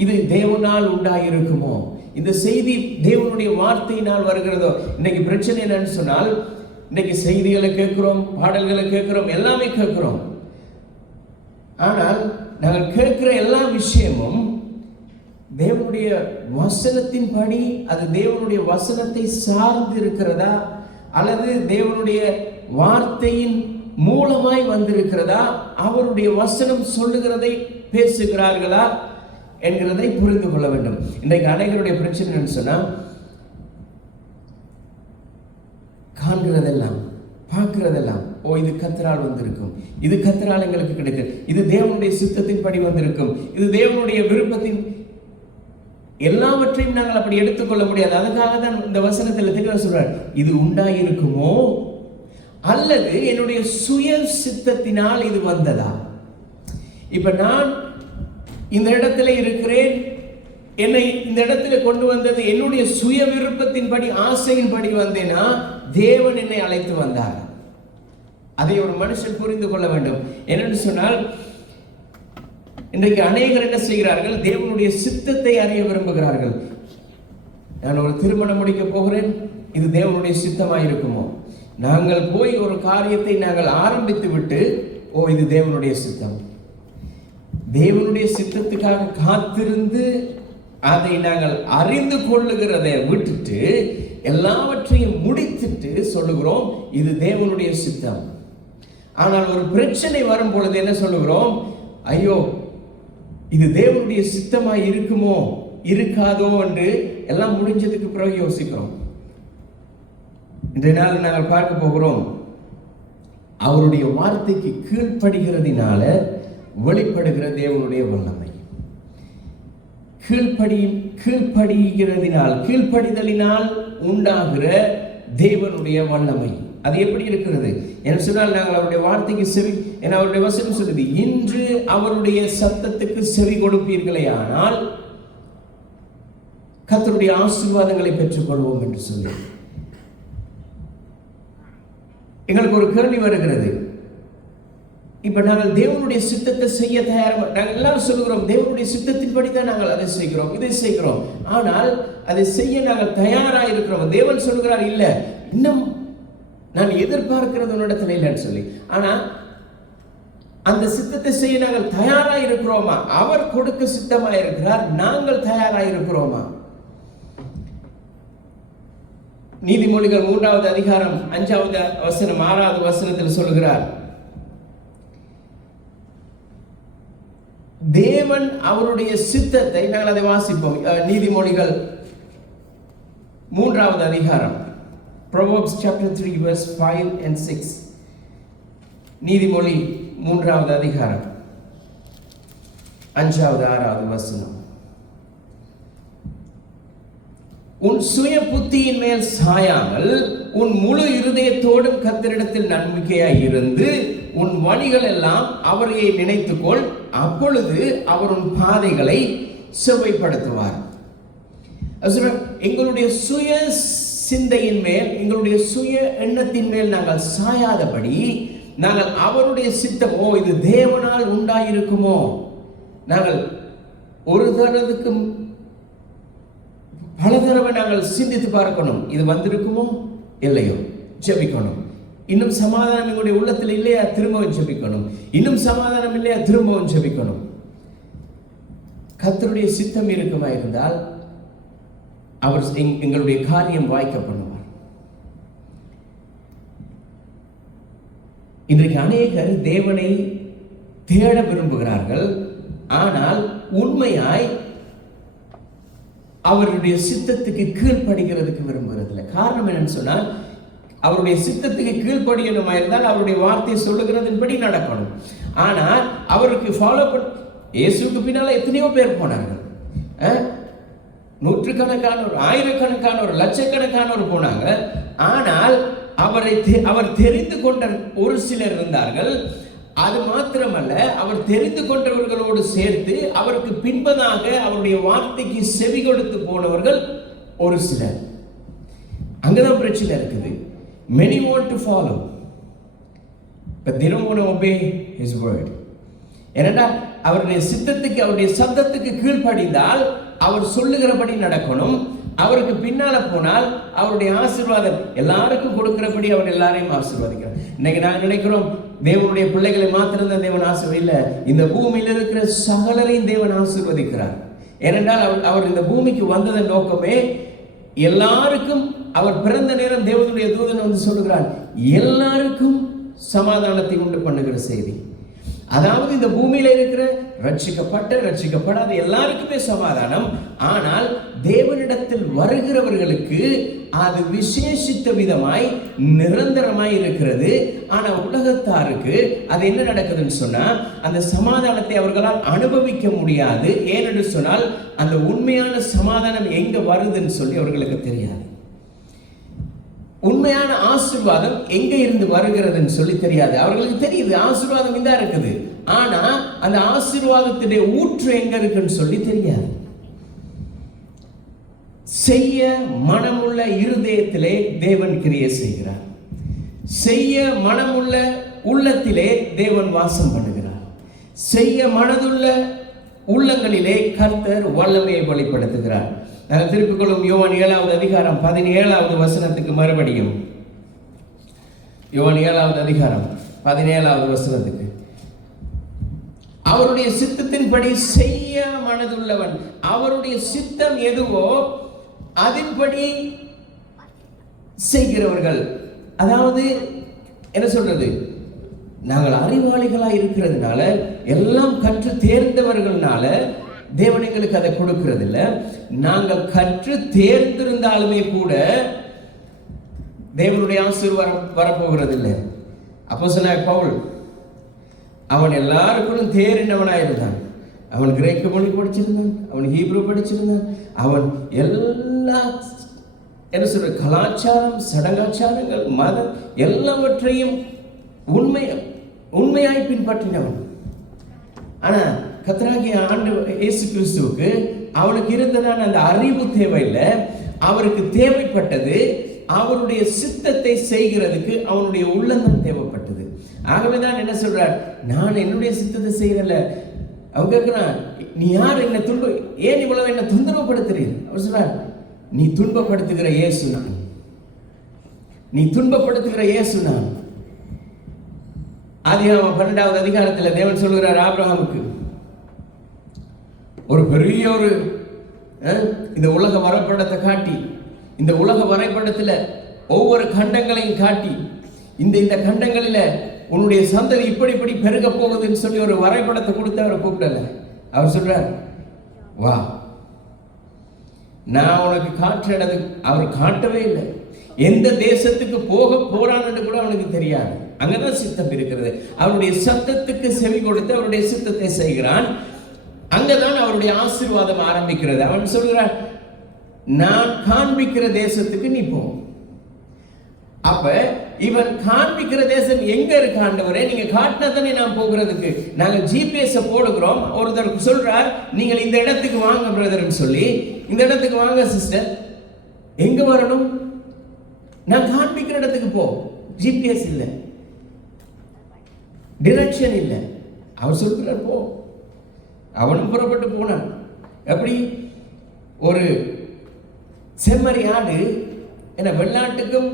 இது தேவனால் உண்டாயிருக்குமோ. இந்த செய்தி தேவனுடைய வார்த்தையினால் வருகிறதோ. இன்னைக்கு பிரச்சனை என்னன்னு சொன்னால், இன்னைக்கு செய்திகளை கேட்கிறோம், பாடல்களை கேட்கிறோம், எல்லாமே கேட்கிறோம். ஆனால் நாங்கள் கேட்கிற எல்லா விஷயமும் தேவனுடைய வசனத்தின்படி, அது தேவனுடைய வசனத்தை சார்ந்து இருக்கிறதா அல்லது தேவனுடைய வார்த்தையின் மூலமாய் வந்திருக்கிறதா, அவருடைய வசனம் சொல்லுகிறதை பேசுகிறார்களா என்கிறதை புரிந்து கொள்ள வேண்டும். இன்றைக்கு அநேகருடைய பிரச்சனை சொன்னா, காண்கிறதெல்லாம் பார்க்கிறதெல்லாம், ஓ இது கர்த்தரால் வந்திருக்கும், இது கர்த்தரால் எங்களுக்கு கிடைக்கும், இது தேவனுடைய சித்தத்தின்படி வந்திருக்கும், இது தேவனுடைய விருப்பத்தின், எல்லாவற்றையும் நாங்கள் அப்படி எடுத்துக்கொள்ள முடியாது. அதுக்காக தான் இந்த வசனத்தில் தெளிவாக சொல்றார், இது உண்டாயிருக்குமோ அல்லது என்னுடைய சுய சித்தத்தினால் இது வந்ததா. இப்ப நான் இந்த இடத்துல இருக்கிறேன், என்னை இந்த இடத்துல கொண்டு வந்தது என்னுடைய சுய விருப்பத்தின்படி ஆசையின்படி வந்தேனா, தேவன் என்னை அழைத்து வந்தார். அதை ஒரு மனுஷன் புரிந்து கொள்ள வேண்டும். என்னென்னு சொன்னால், இன்றைக்கு அநேகர் என்ன செய்கிறார்கள், தேவனுடைய சித்தத்தை அறிய விரும்புகிறார்கள். நான் ஒரு திருமணம் முடிக்க போகிறேன், இது தேவனுடைய சித்தமாக இருக்குமோ. நாங்கள் போய் ஒரு காரியத்தை நாங்கள் ஆரம்பித்து விட்டு, ஓ இது தேவனுடைய சித்தம், தேவனுடைய சித்தத்துக்காக காத்திருந்து அதை நாங்கள் அறிந்து கொள்ளுகிறதை விட்டுட்டு எல்லாவற்றையும் முடித்துட்டு சொல்லுகிறோம் இது தேவனுடைய சித்தம். ஆனால் ஒரு பிரச்சனை வரும் பொழுது என்ன சொல்லுகிறோம், ஐயோ இது தேவனுடைய சித்தமாய் இருக்குமோ இருக்காதோ என்று எல்லாம் முடிஞ்சதுக்கு பிறகு யோசிக்கிறோம். இன்றைய நாள் நாங்கள் பார்க்க போகிறோம், அவருடைய வார்த்தைக்கு கீழ்ப்படுகிறதினால வெளிப்படுகிற தேவனுடைய வல்லமை. கீழ்ப்படிதலினால் உண்டாகிற தேவனுடைய வல்லமை அது எப்படி இருக்கிறது என்று சொன்னால், நாங்கள் அவருடைய வார்த்தைக்கு செவி, என அவருடைய வசனம் சொல்லுது, இன்று அவருடைய சத்தத்துக்கு செவி கொடுப்பீர்களே ஆனால் கர்த்தருடைய ஆசீர்வாதங்களை பெற்றுக்கொள்வோம் என்று சொல்லி எங்களுக்கு ஒரு கேள்வி வருகிறது. இப்ப நாங்கள் தேவனுடைய சித்தத்தை செய்ய தயார், நாங்கள் எல்லாரும் சொல்லுகிறோம் தேவனுடைய சித்தத்தின்படி தான் நாங்கள் அதை செய்கிறோம், இதை செய்கிறோம். ஆனால் அதை செய்ய நாங்கள் தயாராக இருக்கிறோம். தேவன் சொல்லுகிறார், இல்ல இன்னும் நான் எதிர்பார்க்கிறது உன்னிடத்தில் இல்லைன்னு சொல்லி. ஆனா அந்த சித்தத்தை செய்ய நாங்கள் தயாராக இருக்கிறோமா? அவர் கொடுக்க சித்தமாக இருக்கிறார், நாங்கள் தயாராக இருக்கிறோமா? நீதிமொழிகள் 3வது அதிகாரம் 5வது வசனம் 6வது வசனத்தில் சொல்லுகிறார், தேவன் அவருடைய சித்தத்தை, நாங்கள் அதை வாசிப்போம். நீதிமொழிகள் 3வது அதிகாரம், Proverbs chapter 3 verse 5 and 6. நீதிமொழி 3வது அதிகாரம் 5வது 6வது வசனம். உன் சுய புத்தியின் மேல் சாயாமல் உன் முழு இருதயத்தோடும் கர்த்தரிடத்தில் நம்பிக்கையாய் இருந்து உன் வழிகள் எல்லாம் அவரையே நினைத்துக்கொள், அப்பொழுது அவர் உன் பாதைகளை செவ்வைப்படுத்துவார். எங்களுடைய சுய சிந்தையின் மேல், எங்களுடைய சுய எண்ணத்தின் மேல் நாங்கள் சாயாதபடி, நாங்கள் அவருடைய சித்தமோ இது தேவனால் உண்டாயிருக்குமோ, நாங்கள் ஒரு தடவைக்கு பல தடவை நாங்கள் சிந்தித்து பார்க்கணும். இது வந்திருக்குமோ இல்லையோ, ஜெபிக்கணும். இன்னும் சமாதானம் எங்களுடைய உள்ளத்தில் இல்லையா, திரும்பவும் ஜெபிக்கணும். இன்னும் சமாதானம் இல்லையா, திரும்பவும் ஜெபிக்கணும். கர்த்தருடைய சித்தம் இருக்குமா இருந்தால் அவர் எங்களுடைய காரியம் வாய்க்க பண்ணுவார். இன்றைக்கு அநேகர் தேவனை தேட விரும்புகிறார்கள், ஆனால் உண்மையாய் அவருடைய சித்தத்துக்கு கீழ்ப்படுகிறதுக்கு விரும்புகிறதில்லை. காரணம் என்னன்னு சொன்னால், அவருடைய சித்தத்துக்கு கீழ்ப்படியணுமா இருந்தால் அவருடைய வார்த்தையை சொல்லுகிறதின்படி நடக்கணும். ஆனால் அவருக்கு ஃபாலோ பண்ண, இயேசுக்கு பின்னால் எத்தனையோ பேர் போனார்கள். நூற்றுக்கணக்கானோர், ஆயிரக்கணக்கானோர், லட்சக்கணக்கானோர் போனாங்க. ஆனால் அவர் தெரிந்து கொண்ட ஒரு சிலர் இருந்தார்கள். அது மாத்திரமல்ல, அவர் தெரிந்து கொண்டவர்களோடு சேர்த்து அவருக்கு பின்பதாக அவருடைய வார்த்தைக்கு செவி கொடுத்து போனவர்கள் ஒரு சிலர். அங்கதான் பிரச்சனை இருக்குது. Many want to follow, but they don't want to obey his word. ஏனென்றால் அவருடைய சித்தத்துக்கு, அவருடைய சத்தத்துக்கு கீழ்ப்படிந்தால் அவர் சொல்லுகிறபடி நடக்கணும். அவருக்கு பின்னால போனால் அவருடைய ஆசீர்வாதம் எல்லாருக்கும் கொடுக்கிறபடி அவர் எல்லாரையும் ஆசீர்வதிக்கிறார். இன்னைக்கு நாங்கள் நினைக்கிறோம் தேவனுடைய பிள்ளைகளை மாத்திரம் தேவன் ஆசீர்வதிக்கல, இந்த பூமியில் இருக்கிற சகலரையும் தேவன் ஆசீர்வதிக்கிறார். ஏனென்றால் அவர் இந்த பூமிக்கு வந்ததன் நோக்கமே எல்லாருக்கும், அவர் பிறந்த நேரம் தேவனுடைய தூதன் வந்து சொல்லுகிறார், எல்லாருக்கும் சமாதானத்தை உண்டு பண்ணுகிற செய்தி. அதாவது இந்த பூமியில இருக்கிற ரட்சிக்கப்பட்ட, ரட்சிக்கப்படாத எல்லாருக்குமே சமாதானம். ஆனால் தேவனிடத்தில் வருகிறவர்களுக்கு அது விசேஷித்த விதமாய் நிரந்தரமாய் இருக்கிறது. ஆனா உலகத்தாருக்கு அது என்ன நடக்குதுன்னு சொன்னா, அந்த சமாதானத்தை அவர்களால் அனுபவிக்க முடியாது. ஏனென்று சொன்னால் அந்த உண்மையான சமாதானம் எங்க வருதுன்னு சொல்லி அவர்களுக்கு தெரியாது. உண்மையான ஆசீர்வாதம் எங்க இருந்து வருகிறதுன்னு சொல்லி தெரியாது. அவர்களுக்கு தெரியுது ஆசீர்வாதம் இங்க இருக்குது, ஆனா அந்த ஆசீர்வாதத்துடைய ஊற்று எங்க இருக்குன்னு சொல்லி தெரியாது. செய்ய மனமுள்ள இருதயத்திலே தேவன் கிரியை செய்கிறார். செய்ய மனமுள்ள உள்ளத்திலே தேவன் வாசம் பண்ணுகிறார். செய்ய மனதுள்ள உள்ளங்களிலே கர்த்தர் வல்லமையை வெளிப்படுத்துகிறார். நாங்கள் திருப்பிக் கொள்ளும் யோவான் 7வது அதிகாரம் 17வது வசனத்துக்கு மறுபடியும். யோவான் 7வது அதிகாரம் 17வது வசனத்துக்கு, அவருடைய சித்தத்தின்படி செய்ய மனதுள்ளவன், அவருடைய சித்தம் எதுவோ அதன்படி செய்கிறவர்கள். அதாவது என்ன சொல்றது, நாங்கள் அறிவாளிகளாக இருக்கிறதுனால, எல்லாம் கற்று தேர்ந்தவர்கள்னால தேவன் எங்களுக்கு அதை கொடுக்கிறது இல்லை. நாங்கள் கற்று தேர்ந்திருந்தாலுமே கூட தேவனுடைய ஆசீர்வாதம் வரப்போகிறது இல்லை. அப்போஸ்தலனாகிய பவுல், அவன் எல்லாருக்கும் தேறினவனாயிருந்தான். அவன் கிரேக்க மொழி படிச்சிருந்தான், அவன் ஹீப்ரு படிச்சிருந்தான், அவன் எல்லா என்ன சொல்ற கலாச்சாரம், சடங்காச்சாரங்கள், மதம் எல்லாவற்றையும் உண்மையாய் பின்பற்றினவன். ஆனா கர்த்தராகிய ஆண்டவர் இயேசு கிறிஸ்துவுக்கு அவனுக்கு இருந்ததான அந்த அறிவு தேவையில்லை. அவருக்கு தேவைப்பட்டது அவருடைய சித்தத்தை செய்கிறதுக்கு அவனுடைய உள்ளம் தேவைப்பட்டது. ஆகவேதான் என்ன சொல்றார், நான் என்னுடைய சித்தத்தை செய்யறல. அவன் கேட்கிறான், நீ யார், என்ன ஏன் இவ்வளவு என்ன தொந்தரவுப்படுத்துறீர்? அவர் சொல்றார், நீ துன்பப்படுத்துகிற இயேசு நான், நீ துன்பப்படுத்துகிற இயேசு நான். ஆதியாகமம் 12வது அதிகாரத்தில் தேவன் சொல்கிறார் ஆபிரகாமுக்கு, ஒரு பெரிய ஒரு இந்த உலக வரைபடத்தை காட்டி, இந்த உலக வரைபடத்துல ஒவ்வொரு கண்டங்களையும் காட்டி, இந்த கண்டங்களில உன்னுடைய சந்ததி இப்படி பெருக போகுதுன்னு சொல்லி ஒரு வரைபடத்தை கொடுத்து அவரை கூப்பிடல. அவர் சொல்றார், வா நான் உனக்கு காட்டுறது. அவர் காட்டவே இல்லை. எந்த தேசத்துக்கு போறான்னு கூட அவனுக்கு தெரியாது. அங்கதான் சித்தம் இருக்கிறது. அவருடைய சத்தத்துக்கு செவி கொடுத்து அவருடைய சித்தத்தை செய்கிறான். அங்கதான் அவருடைய ஆசீர்வாதம் ஆரம்பிக்கிறது. அவன் சொல்கிறான், நான் காண்பிக்கிற தேசத்துக்கு நீ போ. அப்ப இவன் காண்பிக்கிற தேசம் எங்க இருக்கு ஆண்டவரே, நீங்க காட்டினா தானே நான் போகிறதுக்கு. நாங்கள் ஜிபிஎஸ் போடுகிறோம். ஒருத்தர் சொல்றார், நீங்கள் இந்த இடத்துக்கு வாங்க பிரதர்னு சொல்லி, இந்த இடத்துக்கு வாங்க சிஸ்டர். எங்க வரணும்? நான் காண்பிக்கிற இடத்துக்கு போ. ஜிபிஎஸ் இல்லை, டிரெக்ஷன் இல்லை. அவர் சொல்கிறார் போ. அவனும் புறப்பட்டு போனான். எப்படி? ஒரு செம்மறி ஆடு, ஏன்னா வெள்ளாட்டுக்கும்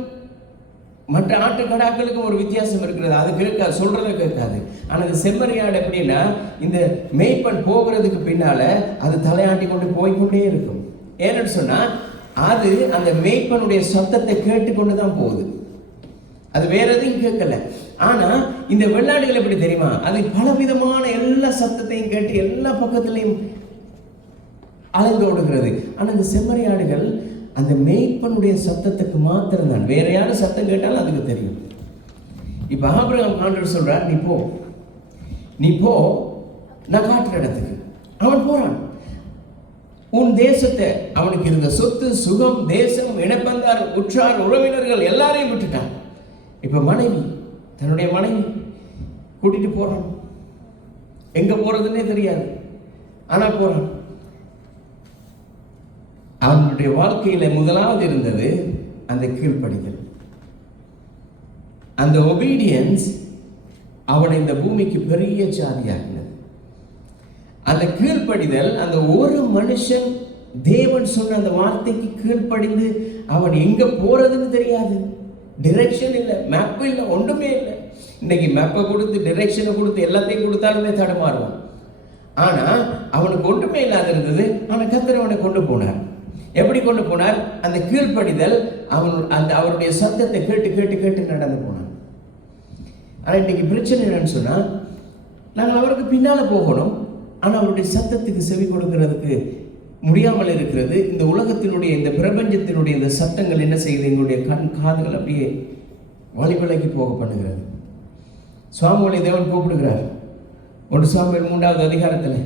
மற்ற ஆட்டுக்கடாக்களுக்கும் ஒரு வித்தியாசம் இருக்கிறது. அது கேட்காது, சொல்றதை கேட்காது. ஆனால் இந்த செம்மறி ஆடு எப்படின்னா, இந்த மேய்ப்பன் போகிறதுக்கு பின்னால அது தலையாட்டி கொண்டு போய்கொண்டே இருக்கும். ஏன்னு சொன்னா அது அந்த மேய்ப்பனுடைய சத்தத்தை கேட்டுக்கொண்டு தான் போகுது. அது வேற எதையும் கேட்கல. ஆனா இந்த வெள்ளாடுகள் எப்படி தெரியுமா, அது பலவிதமான எல்லா சத்தத்தையும் கேட்டு எல்லா பக்கத்திலையும் அலைந்து ஓடுகிறது. ஆனா இந்த செம்மறி ஆடுகள் அந்த மேய்ப்பனுடைய சத்தத்துக்கு மாத்திரம் தான், வேற யாரும் சத்தம் கேட்டாலும் அதுக்கு தெரியும். இப்ப ஆபிரகாம் ஆண்டவர் சொல்றார், நீ போ நான் காட்டுற இடத்துக்கு. அவன் போறான். உன் தேசத்தை, அவனுக்கு இருந்த சொத்து சுகம் தேசம் இனப்பந்தார் உற்றார் உறவினர்கள் எல்லாரையும் விட்டுட்டான். இப்ப மனைவி, தன்னுடைய மனைவி கூட்டிட்டு போறான். எங்க போறதுன்னே தெரியாது, ஆனா போறான். அவனுடைய வாழ்க்கையில முதலாவது இருந்தது அந்த கீழ்ப்படிதல், அந்த ஒபீடியன்ஸ் அவனை இந்த பூமிக்கு பெரிய ஜாதியாக்கினது. அந்த கீழ்ப்படிதல், அந்த ஒரு மனுஷன் தேவன் சொன்ன அந்த வார்த்தைக்கு கீழ்ப்படிந்து அவன் எங்க போறதுன்னு தெரியாது, டிரெக்ஷன் இல்லை, மேப் இல்லை, ஒன்றுமே இல்லை. இன்னைக்கு மேப்பை கொடுத்து டிரெக்ஷனை கொடுத்து எல்லாத்தையும் கொடுத்தாலுமே தடுமாறுவான். ஆனா அவனுக்கு ஒன்றுமே இல்லாத இருந்தது. ஆனா கர்த்தர் அவனை கொண்டு போனார். எப்படி கொண்டு போனார்? அந்த கீழ்ப்படிதல். அவருடைய சத்தத்தை கேட்டு கேட்டு கேட்டு நடந்து போனான். ஆனா இன்னைக்கு பிரச்சனை என்னன்னு சொன்னா, நாங்கள் அவருக்கு பின்னால போகணும், ஆனா அவருடைய சத்தத்துக்கு செவி கொடுக்கிறதுக்கு முடியாமல் இருக்கிறது. இந்த உலகத்தினுடைய, இந்த பிரபஞ்சத்தினுடைய இந்த சத்தங்கள் என்ன செய்யுது? எங்களுடைய காதுகள் அப்படியே வழிவிலகி போக பண்ணுகிறது. சாமுவேலை தேவன் கூப்பிடுகிறார். 1 சாமுவேல் 3வது அதிகாரத்தில்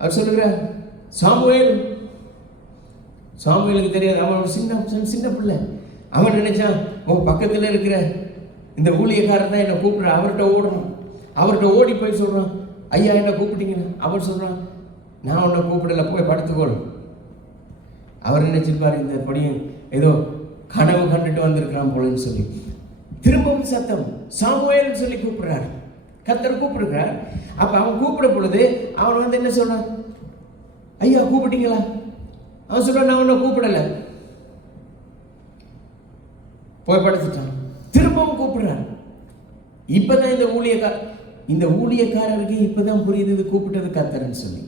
அவர் சொல்லுகிறார், சாமுவேலுக்கு தெரியாது, அவன் ஒரு சின்ன பிள்ளை. அவன் நினைச்சான், பக்கத்தில் இருக்கிற இந்த ஊழியக்காரர் தான் என்னை கூப்பிடுற, அவர்கிட்ட ஓடணும். அவர்கிட்ட ஓடி போய் சொல்றான், ஐயா என்ன கூப்பிட்டீங்கன்னு. அவர் சொல்றான், நான் உன்னை கூப்பிடல, போய் படுத்துக்கோள். அவர் நினைச்சிருப்பாரு, இந்த படியும் ஏதோ கனவு கண்டுட்டு வந்திருக்கிறான் போலன்னு சொல்லி. திரும்பவும் சத்தம், சாமுவேல் சொல்லி கூப்பிடுறார். கர்த்தர் கூப்பிடுறார். அப்ப அவன் கூப்பிட பொழுது அவன் என்ன சொல்றான், ஐயா கூப்பிட்டீங்களா? அவன் சொல்றான், நான் உன்னை கூப்பிடல, போய் படுத்துட்டான். திரும்பவும் கூப்பிடுறான். இப்பதான் இந்த ஊழியக்காரருக்கு இப்பதான் புரியுது கூப்பிட்டது கர்த்தர்னு சொல்லி.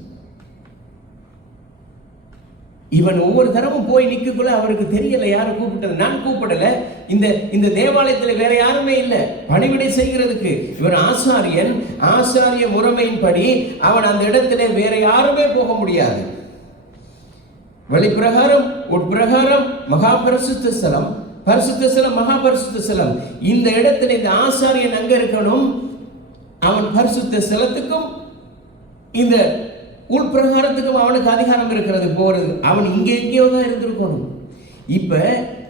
இவன் ஒவ்வொரு தரமும் போய் நிற்கக்குள்ள அவருக்கு தெரியல யாரை கூப்பிட்டது. நான் கூப்பிடல, இந்த தேவாலயத்தில் வேற யாருமே இல்லை பணிவிடை செய்கிறதுக்கு. இவன் ஆசாரியன், ஆசாரிய முறைமையின்படி அவன் அந்த இடத்துல வேற யாருமே போக முடியாது. வெளிப்பிரகாரம், உட்பிரகாரம், மகாபரிசுத்த ஸ்தலம், பரிசுத்த ஸ்தலம், மகாபரிசுத்த ஸ்தலம். இந்த இடத்துல இந்த ஆசாரியன் அங்க இருக்கணும். அவன் பரிசுத்த ஸ்தலத்துக்கும் இந்த உள்பிரகாரத்துக்கும் அவனுக்கு அதிகாரம் இருக்கிறது போறது. அவன் இங்கே எங்கேயோ தான் இருந்திருக்கணும். இப்ப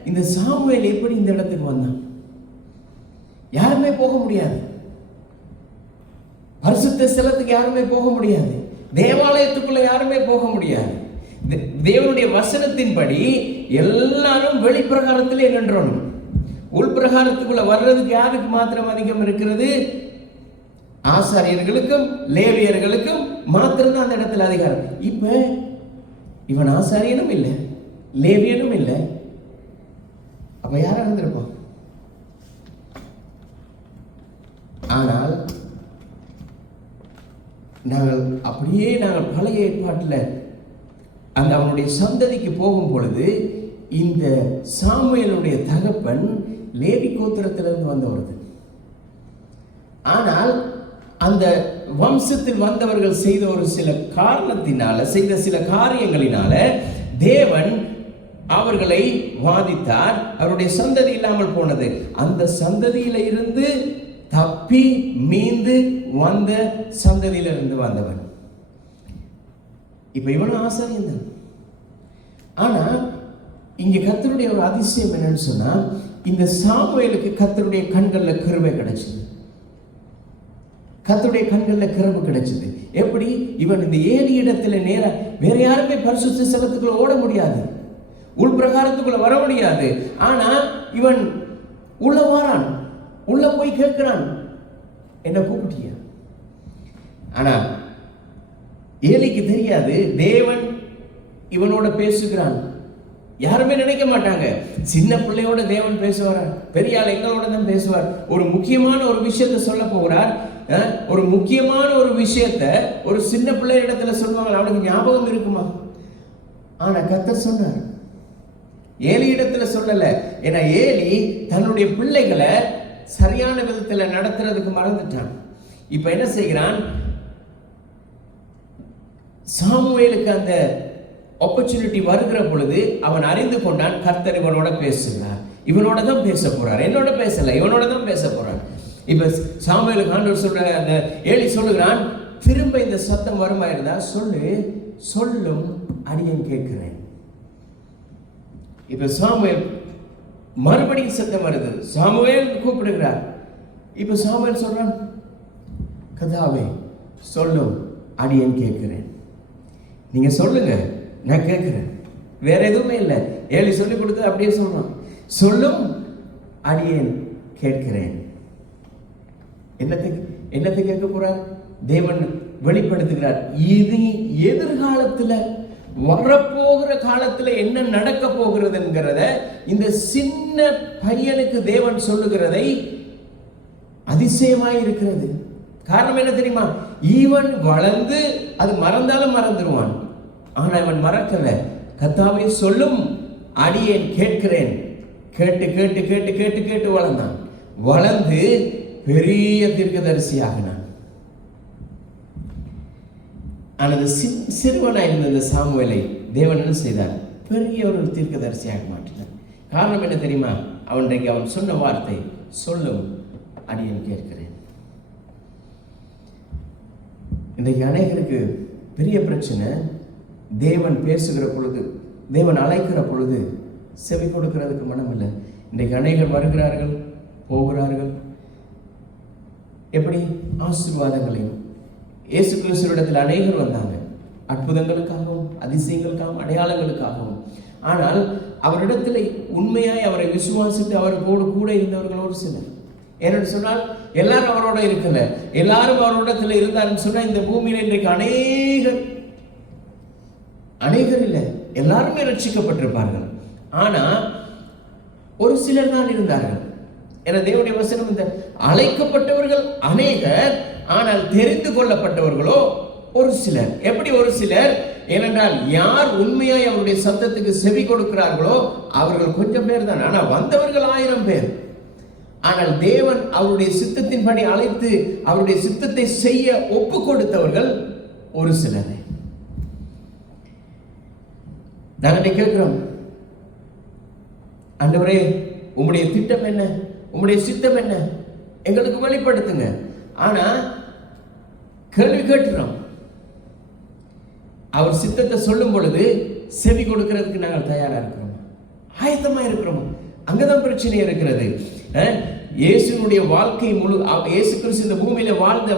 இந்த சாமுவேல் எப்படி இந்த இடத்துக்கு வந்தான்? யாருமே போக முடியாது. பரிசுத்த ஸ்தலத்துக்கு யாருமே போக முடியாது. தேவாலயத்துக்குள்ள யாருமே போக முடியாது. தேவனுடைய வசனத்தின்படி எல்லாரும் வெளிப்பிரகாரத்திலே நின்றணும். உள்பிரகாரத்துக்குள்ள வர்றதுக்கு யாருக்கு மாத்திரம் அதிகம் இருக்கிறது? ஆசாரியர்களுக்கும் லேவியர்களுக்கும் மாத்திரம்தான் அந்த இடத்துல அதிகாரம். இப்ப இவன் ஆசாரியனும் இல்லை, லேவியனும் இல்லை. அப்ப யாரா இருந்திருப்பான்? ஆனால் நாங்கள் பழைய ஏற்பாட்டில் அந்த அவனுடைய சந்ததிக்கு போகும் பொழுது இந்த சாமுவேலுடைய தகப்பன் லேவி கோத்திரத்திலிருந்து வந்தவர்கள். ஆனால் அந்த வம்சத்தில் வந்தவர்கள் செய்த ஒரு சில காரணத்தினால, செய்த சில காரியங்களினால தேவன் அவர்களை வாதித்தார். அவருடைய சந்ததி இல்லாமல் போனது. அந்த சந்ததியில இருந்து தப்பி மீந்து வந்த சந்ததியிலிருந்து வந்தவன். இப்ப இவனும் ஆசாரியன் தான். ஆனா இங்க கர்த்தருடைய ஒரு அதிசயம் என்னன்னு சொன்னா, இந்த சாமுவேலுக்கு கர்த்தருடைய கண்கள்ல கிருபை கிடைச்சது. கர்த்தருடைய கண்கள்ல கிருபை கிடைச்சது. எப்படி? இவன் இந்த ஏழு இடத்துல நேரா வேற யாருமே பரிசுத்த ஸ்தலத்துக்குள்ள ஓட முடியாது, உள்பிரகாரத்துக்குள்ள வர முடியாது. ஆனா இவன் உள்ள வாரான், உள்ள போய் கேட்கிறான், என்ன கூப்பிட்டியா? ஆனா ஏலிக்கு தெரியாது தேவன் இவனோட பேசுகிறான். யாருமே நினைக்க மாட்டாங்க சின்ன பிள்ளையோட தேவன் பேசுவார், பெரிய ஆள் எங்களோட தான் பேசுவார். ஒரு முக்கியமான ஒரு விஷயத்தை சொல்ல போகிறார். ஒரு முக்கியமான ஒரு விஷயத்தை ஒரு சின்ன பிள்ளை இடத்துல சொல்லுவாங்க, அவனுக்கு ஞாபகம் இருக்குமா? ஆனா கர்த்தர் சொன்னார், ஏலி இடத்துல சொல்லல. ஏன்னா ஏலி தன்னுடைய பிள்ளைகளை சரியான விதத்துல நடத்துறதுக்கு மறந்துட்டான். இப்ப என்ன செய்கிறான்? சாமுவேலுக்கு அந்த ஆப்பர்ச்சுனிட்டி வருகிற பொழுது அவன் அறிந்து கொண்டான், கர்த்தர் இவனோட பேசுகிறார், இவனோட தான் பேச போறார், என்னோட பேசல, இவனோட தான் பேச போறார். இப்ப சாமுவேலுக்கு ஆண்டவர் சொல்ற, அந்த ஏலி சொல்லுகிறான், திரும்ப இந்த சத்தம் வருமா இருந்தா சொல்லும் அடியேன் கேட்கிறேன். இப்ப சாமுவேல் மறுபடியும் சத்தம் வருது, சாமுவேல் கூப்பிடுகிறார். இப்ப சாமுவேல் சொல்றான், கர்த்தாவே சொல்லும் அடியேன் கேட்கிறேன். நீங்க சொல்லுங்க, நான் கேட்கிறேன். வேற எதுவுமே இல்லை. ஏலி சொல்லி கொடுத்து அப்படியே சொல்றான், சொல்லும் அடியேன் கேட்கிறேன். என்னத்தை கேட்க போறார்? தேவன் வெளிப்படுத்துகிறார். இது எதிர்காலத்துல வரப்போகிற காலத்துல என்ன நடக்க போகிறதுங்கிறத இந்த சின்ன பையனுக்கு தேவன் சொல்லுகிறதை அதிசயமாய் இருக்கிறது. காரணம் என்ன தெரியுமா? இவன் வளர்ந்து அது மறந்தாலும் மறந்துடுவான். ஆனா இவன் மறக்கல. கர்த்தாவே சொல்லும் அடியேன் கேட்கிறேன். கேட்டு கேட்டு கேட்டு கேட்டு கேட்டு வளர்ந்தான். வளர்ந்து பெரிய தீர்க்கதரிசியாகினான். ஆனால் சிறுவனாய் இருந்த இந்த சாமுவேலை தேவன் என்ன செய்தார்? பெரிய ஒரு தீர்க்கதரிசியாக மாற்றினார். காரணம் என்ன தெரியுமா? அவன் சொன்ன வார்த்தை, சொல்லும் அடியேன் கேட்கிறேன். இன்றைக்கு அநேகருக்கு பெரிய பிரச்சனை, தேவன் பேசுகிற பொழுது, தேவன் அழைக்கிற பொழுது செவி கொடுக்கிறதுக்கு மனம் இல்லை. இன்றைக்கு அநேகர் வருகிறார்கள், போகிறார்கள். எப்படி? ஆசீர்வாதங்களையும். இயேசு கிறிஸ்துவிடத்தில் அநேகர் வந்தாங்க, அற்புதங்களுக்காகவும் அதிசயங்களுக்காகவும் அடையாளங்களுக்காகவும். ஆனால் அவரிடத்தில் உண்மையாய் அவரை விசுவாசித்து அவரோடு கூட இருந்தவர்கள் ஒரு சிலர். ஏன்னு சொன்னால் எல்லாரும் அவரோட இருக்கல, எல்லாரும் அவரோடத்துல இருந்தாருன்னு சொன்னா இந்த பூமியில இன்றைக்கு அநேகர் இல்லை, எல்லாருமே ரட்சிக்கப்பட்டிருப்பார்கள். ஆனா ஒரு சிலர் தான் இருந்தார்கள். என தேவனுடைய வசனம், இந்த அழைக்கப்பட்டவர்கள் அநேகர், ஆனால் தெரிந்து கொள்ளப்பட்டவர்களோ ஒரு சிலர். எப்படி ஒரு சிலர்? ஏனென்றால் யார் உண்மையாய் அவருடைய சத்தத்துக்கு செவி கொடுக்கிறார்களோ அவர்கள் கொஞ்சம் பேர் தான். ஆனா வந்தவர்கள் 1000 பேர். ஆனால் தேவன் அவருடைய சித்தத்தின்படி அழைத்து அவருடைய சித்தத்தை செய்ய ஒப்பு கொடுத்தவர்கள் ஒரு சிலர். நாங்கள் கேட்கிறோம், ஆண்டவரே உம்முடைய திட்டம் என்ன, உம்முடைய சித்தம் என்ன, எங்களுக்கு வெளிப்படுத்துங்க. ஆனா கேள்வி கேட்டுறோம். அவர் சித்தத்தை சொல்லும் பொழுது செவி கொடுக்கிறதுக்கு நாங்கள் தயாரா இருக்கிறோம், ஆயத்தமா இருக்கிறோம். அங்கதான் பிரச்சனை இருக்கிறது. இயேசுனுடைய வாழ்க்கை முழு, இயேசு கிறிஸ்து இந்த பூமியில வாழ்ந்த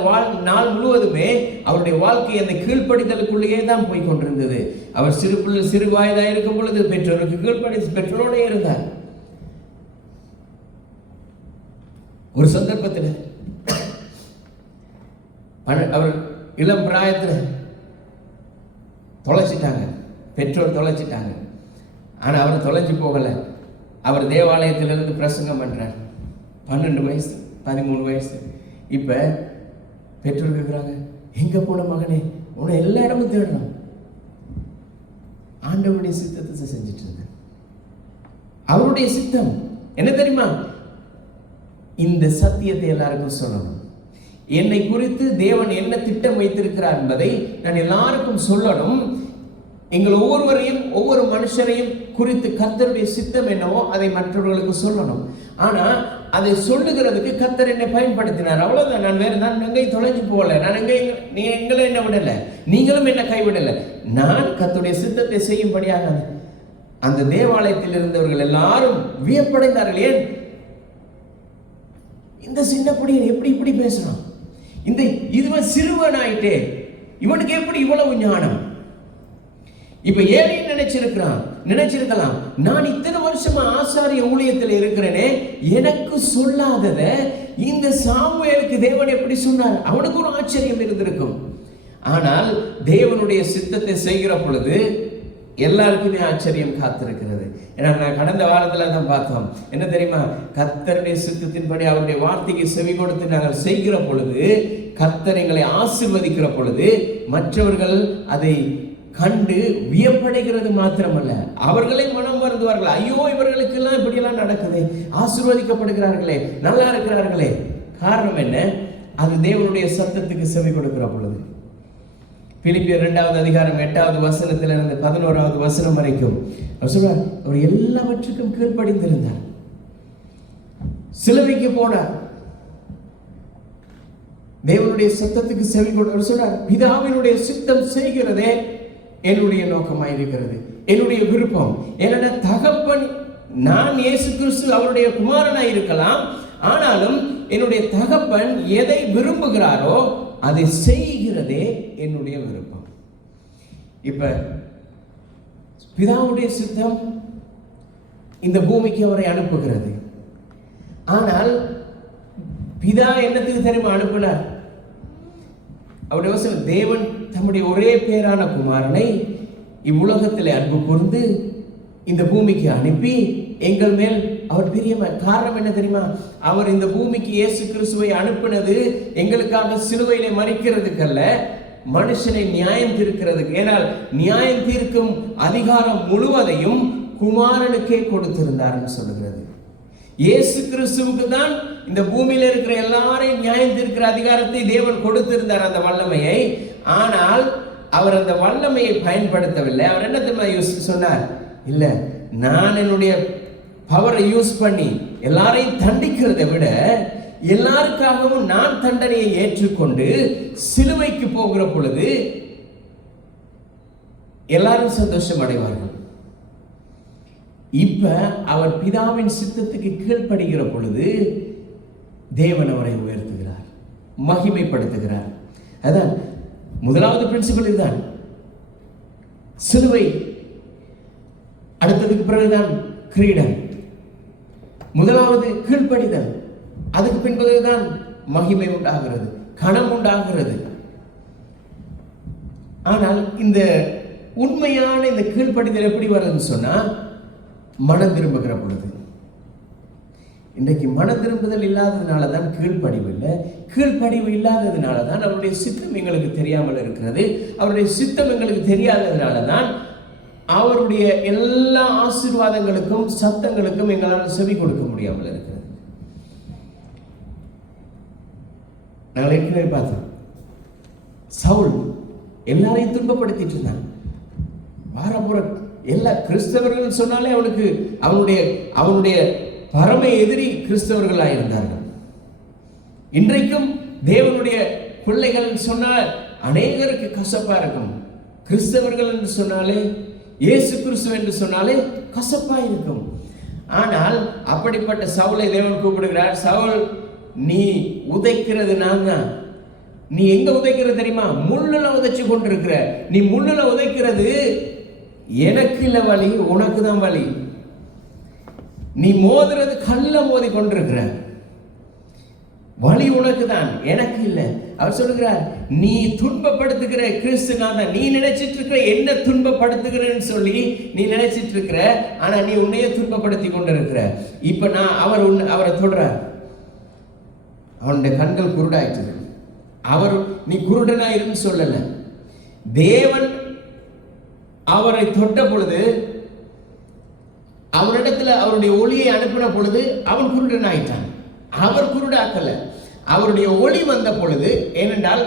நாள் முழுவதுமே அவருடைய வாழ்க்கை அந்த கீழ்ப்படிதலுக்குள்ளேயே தான் போய் கொண்டிருந்தது. அவர் சிறு வயதாக இருக்கும் பொழுது பெற்றோருக்கு கீழ்ப்படி பெற்றோரோட இருந்தார். ஒரு சந்தர்ப்பத்தில் அவர் இளம் பிராயத்தில் தொலைச்சிட்டாங்க, பெற்றோர் தொலைச்சிட்டாங்க. ஆனா அவர் தொலைஞ்சு போகல. அவர் தேவாலயத்திலிருந்து பிரசங்கம் பண்றார். 12 வயசு 13 வயசு. இப்ப பெற்றோர் கேட்கிறாங்க, எங்க போன மகனே, உன்னை எல்லா இடமும் தேடணும். ஆண்டவருடைய சித்தத்தை செஞ்சுட்டு இருந்தேன். அவருடைய சித்தம் என்ன தெரியுமா? இந்த சத்தியத்தை எல்லாருக்கும் சொல்லணும். என்னை குறித்து தேவன் என்ன திட்டம் வைத்திருக்கிறார் என்பதை நான் எல்லாருக்கும் சொல்லணும். எங்கள் ஒவ்வொருவரையும், ஒவ்வொரு மனுஷரையும் குறித்து கர்த்தருடைய சித்தம் என்னவோ அதை மற்றவர்களுக்கு சொல்லணும். ஆனா அதை சொல்லுகிறதுக்கு கர்த்தர் என்னை பயன்படுத்தினார், அவ்வளவுதான். நான் எங்கேயும் தொலைஞ்சு போகல. நீ எங்களை என்ன விடல, நீங்களும் என்ன கைவிடல. நான் கர்த்தருடைய சித்தத்தை செய்யும்படியாக அந்த தேவாலயத்தில் இருந்தவர்கள் எல்லாரும் வியப்படைந்தார்கள். ஏன்? இந்த சின்ன பொடியன் எப்படி இப்படி பேசுறான், இதுவன் சிறுவன் ஆயிட்டே, இவனுக்கு எப்படி இவ்வளவு ஞானம்? இப்ப ஏழை நினைச்சிருக்கலாம், நான் இத்தனை வருஷமா ஆசாரிய ஊழியத்தில் இருக்கிறேனே, எனக்கு சொல்லாதத இந்த சாமுவேலுக்கு தேவன் எப்படி சொன்னார்? அவனுக்கு ஒரு ஆச்சரியம் இருந்திருக்கும். ஆனால் தேவனுடைய சித்தத்தை செய்கிற பொழுது எல்லாருக்குமே ஆச்சரியம் காத்திருக்கிறது. ஏன்னா நான் கடந்த வாரத்தில் தான் பார்த்தோம், என்ன தெரியுமா, கர்த்தருடைய சித்தத்தின்படி அவருடைய வார்த்தைக்கு செவி கொடுத்து நாங்கள் செய்கிற பொழுது, கர்த்தர் எங்களை ஆசீர்வதிக்கிற பொழுது, மற்றவர்கள் அதை கண்டு வியப்படைகிறது மாத்திரமல்ல, அவர்களே மனம் வருந்துவார்கள். ஐயோ, இவர்களுக்கெல்லாம் இப்படியெல்லாம் நடக்குது, ஆசீர்வதிக்கப்படுகிறார்களே, நல்லா இருக்கிறார்களே. காரணம் என்ன? அது தேவனுடைய சத்தத்துக்கு செவி கொடுக்கிற பொழுது. பிலிப்பியர் 2வது அதிகாரம் 8வது வசனத்திலிருந்து 11வது வசனம் வரைக்கும் அவர் சொல்றார், அவர் எல்லாவற்றுக்கும் கீழ்ப்படிந்திருந்தார், சிலுவைக்கு போனார், தேவனுடைய சத்தத்துக்கு செவி கொடுத்தார். சொல்றார், பிதாவினுடைய சித்தம் செய்கிறதே என்னுடைய நோக்கமாயிருக்கிறது, என்னுடைய விருப்பம். என்னோட தகப்பன், நான் இயேசு கிறிஸ்து அவருடைய குமாரனாய் இருக்கலாம், ஆனாலும் என்னுடைய தகப்பன் எதை விரும்புகிறாரோ அதை செய்கிறதே என்னுடைய விருப்பம். இப்ப பிதாவுடைய சித்தம் இந்த பூமிக்கு அவரை அனுப்புகிறது. ஆனால் பிதா என்னத்துக்கு தெரியுமா அனுப்பினார்? அவருடைய வசனம், தேவன் தம்முடைய ஒரே பேரான குமாரனை இவ்வுலகத்திலே அன்பு கூர்ந்து இந்த பூமிக்கு அனுப்பி எங்கள் மேல் அவர் பிரியமா. காரணம் என்ன தெரியுமா? அவர் இந்த பூமிக்கு இயேசு கிறிஸ்துவை அனுப்பினது எங்களுக்காக சிலுவையிலே மரிக்கிறதுக்கல்ல, மனுஷனை நியாயம் தீர்க்கிறதுக்கு. ஏனால் நியாயம் தீர்க்கும் அதிகாரம் முழுவதையும் குமாரனுக்கே கொடுத்திருந்தார்னு சொல்லுகிறது. இயேசு கிறிஸ்துவுக்கு தான் இந்த பூமியில இருக்கிற எல்லாரையும் நியாயம் தீர்க்கிற அதிகாரத்தை தேவன் கொடுத்திருந்தார், அந்த வல்லமையை. ஆனால் அவர் அந்த வல்லமையை பயன்படுத்தவில்லை. அவர் என்ன தெரியுமா சொன்னார்? இல்ல, நான் என்னுடைய பவரை யூஸ் பண்ணி எல்லாரையும் தண்டிக்கிறதை விட எல்லாருக்காகவும் நான் தண்டனையை ஏற்றுக்கொண்டு சிலுவைக்கு போகிற பொழுது எல்லாரும் சந்தோஷம் அடைவார்கள். இப்ப அவர் பிதாவின் சித்தத்துக்கு கீழ்ப்படுகிற பொழுது தேவன் அவரை உயர்த்துகிறார், மகிமைப்படுத்துகிறார். அதான் முதலாவது பிரின்சிபல் இதுதான். சிலுவை, அடுத்ததுக்கு பிறகுதான் கிரீடம். முதலாவது கீழ்ப்படிதல், அதுக்கு பின்பகுதான் மகிமை உண்டாகிறது, கணம் உண்டாகிறது. ஆனால் இந்த உண்மையான இந்த கீழ்ப்படிதல் எப்படி வருதுன்னு சொன்னா, மனம் திரும்புகிற பொழுது. இன்றைக்கு மன திரும்புதல் இல்லாததுனால தான் கீழ்ப்படிவு இல்லை. கீழ்ப்படிவு இல்லாததுனால தான் அவருடைய சித்தம் எங்களுக்கு தெரியாமல் இருக்கிறது. அவருடைய சித்தம் எங்களுக்கு தெரியாததுனால தான் அவருடைய எல்லா ஆசீர்வாதங்களுக்கும் சத்தங்களுக்கும் எங்களால் செவி கொடுக்க முடியாமல் இருக்கிறது. நாங்கள் ஏற்கனவே பார்த்தோம், சவுல் எல்லாரையும் துன்பப்படுத்திட்டு இருந்தான். வாரப்புற எல்லா கிறிஸ்தவர்கள் சொன்னாலே அவனுக்கு அவனுடைய பரம எதிரி கிறிஸ்தவர்களாக இருந்தார்கள். இன்றைக்கும் தேவனுடைய பிள்ளைகள் சொன்னால் அநேகருக்கு கசப்பா இருக்கும். கிறிஸ்தவர்கள் என்று சொன்னாலே, இயேசு கிறிஸ்து என்று சொன்னாலே கசப்பா இருக்கும். ஆனால் அப்படிப்பட்ட சவுலை தேவன் கூப்பிடுகிறார். சவுல், நீ உதைக்கிறது நான் தான். நீ எங்க உதைக்கிற தெரியுமா? முள்ளுல உதைச்சு கொண்டிருக்கிற. நீ முள்ளுல உதைக்கிறது எனக்கு இல்ல வலி, உனக்கு தான் வலி. நீ மோதுறது கல்ல மோதி கொண்டிருக்கிற, வலி உனக்கு தான், எனக்கு இல்லை. அவர் சொல்லுகிறார், நீ துன்பப்படுத்துகிற கிறிஸ்து நான் தான். நீ நினைச்சிட்டு இருக்கிற என்ன துன்பப்படுத்துகிறேன்னு சொல்லி நீ நினைச்சிட்டு இருக்கிற, ஆனா நீ உன்னையே துன்பப்படுத்தி கொண்டிருக்கிற. இப்ப நான் அவரை தொடர்றார். அவனுடைய கண்கள் குருடாயிட்டு. அவர் நீ குருடனா இருந்து சொல்லல, தேவன் அவரை தொட்ட பொழுது, அவனிடத்துல அவருடைய ஒளியை அனுப்பின பொழுது அவன் குருடன் ஆயிட்டான். அவர் குருடாக்கல, அவருடைய ஒளி வந்த பொழுது. ஏனென்றால்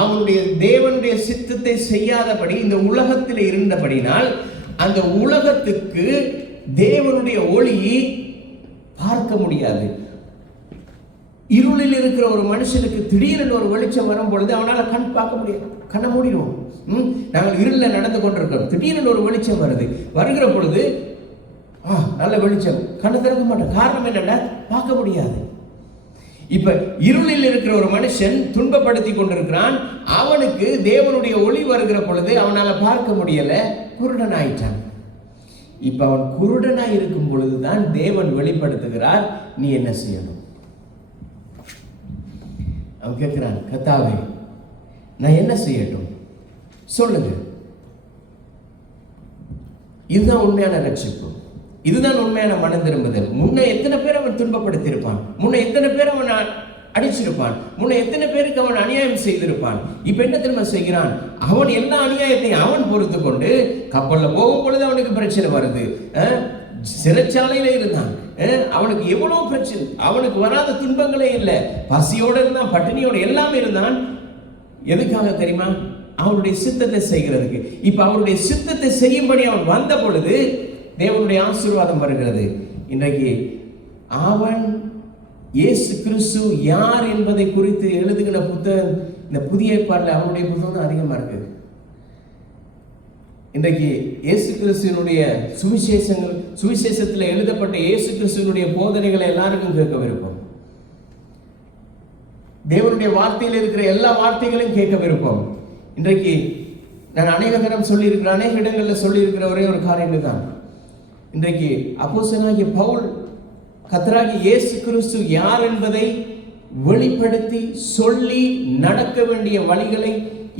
அவனுடைய தேவனுடைய சித்தத்தை செய்யாதபடி இந்த உலகத்தில் இருந்தபடினால் அந்த உலகத்துக்கு தேவனுடைய ஒளி பார்க்க முடியாது. இருளில் இருக்கிற ஒரு மனுஷனுக்கு திடீரென்று ஒரு வெளிச்சம் வரும் பொழுது அவனால் கண் பார்க்க முடியாது, கண்ணை மூடிடுவோம். நாங்கள் இருளில் நடந்து கொண்டிருக்கிறோம், திடீரென்று ஒரு வெளிச்சம் வருகிற பொழுது நல்ல வெளிச்சம், கண்ணை திறக்க மாட்டோம். காரணம் என்னன்னா பார்க்க முடியாது. இப்ப இருளில் இருக்கிற ஒரு மனுஷன் துன்பப்படுத்தி கொண்டிருக்கிறான். அவனுக்கு தேவனுடைய ஒளி வருகிற பொழுது அவனால பார்க்க முடியல, குருடன் ஆயிட்டான். இப்ப அவன் குருடனாய் இருக்கும் பொழுதுதான் தேவன் வெளிப்படுத்துகிறார், நீ என்ன செய்யணும். அவன் கேட்கிறான், கர்த்தாவே நான் என்ன செய்யட்டும் சொல்லுங்க. இதுதான் உண்மையான ரட்சிப்பு, இதுதான் உண்மையான மனம் திரும்புதல். முன்ன எத்தனை பேர் அவன் துன்பப்படுத்தி இருப்பான், முன்ன எத்தனை பேர் அவன் அடிச்சிருப்பான், முன்ன எத்தனை பேருக்கு அவன் அநியாயம் செய்திருப்பான். இப்ப என்ன திரும்ப செய்கிறான், அவன் எல்லா அநியாயத்தையும் அவன் பொறுத்து கொண்டு கப்பல்ல போகும் பொழுது அவனுக்கு பிரச்சனை வருது, சிறைச்சாலையில இருந்தான், அவனுக்கு எவ்வளவு பிரச்சனை, அவனுக்கு வராத துன்பங்களே இல்லை, பசியோட இருந்தான், பட்டினியோட எல்லாமே இருந்தான். எதுக்காக தெரியுமா, அவனுடைய சித்தத்தை செய்கிறதுக்கு. இப்ப அவனுடைய சித்தத்தை செய்யும்படி அவன் வந்த பொழுது தேவனுடைய ஆசீர்வாதம் வருகிறது. இன்றைக்கு அவன் இயேசு கிறிஸ்து யார் என்பதை குறித்து எழுதுகிற புத்தகம், இந்த புதிய ஏற்பாட்டில் அவனுடைய புத்தகம் தான் அதிகமா இருக்கு. இன்றைக்கு இயேசு கிறிஸ்துவினுடைய சுவிசேஷத்தில் எழுதப்பட்ட இயேசு கிறிஸ்துவினுடைய போதனைகளை எல்லாருக்கும் கேட்க விருப்பம். தேவனுடைய வார்த்தையில் இருக்கிற எல்லா வார்த்தைகளையும் கேட்க விருப்பம். இன்றைக்கு நான் அநேக தரம் சொல்லியிருக்கிறேன், அநேக இடங்களில் சொல்லியிருக்கிற ஒரே ஒரு காரியம் தான், இன்றைக்கு அப்போஸ்தலனாகிய பவுல் கர்த்தராகிய இயேசு கிறிஸ்து யார் என்பதை வெளிப்படுத்தி சொல்லி நடக்க வேண்டிய வழிகளை,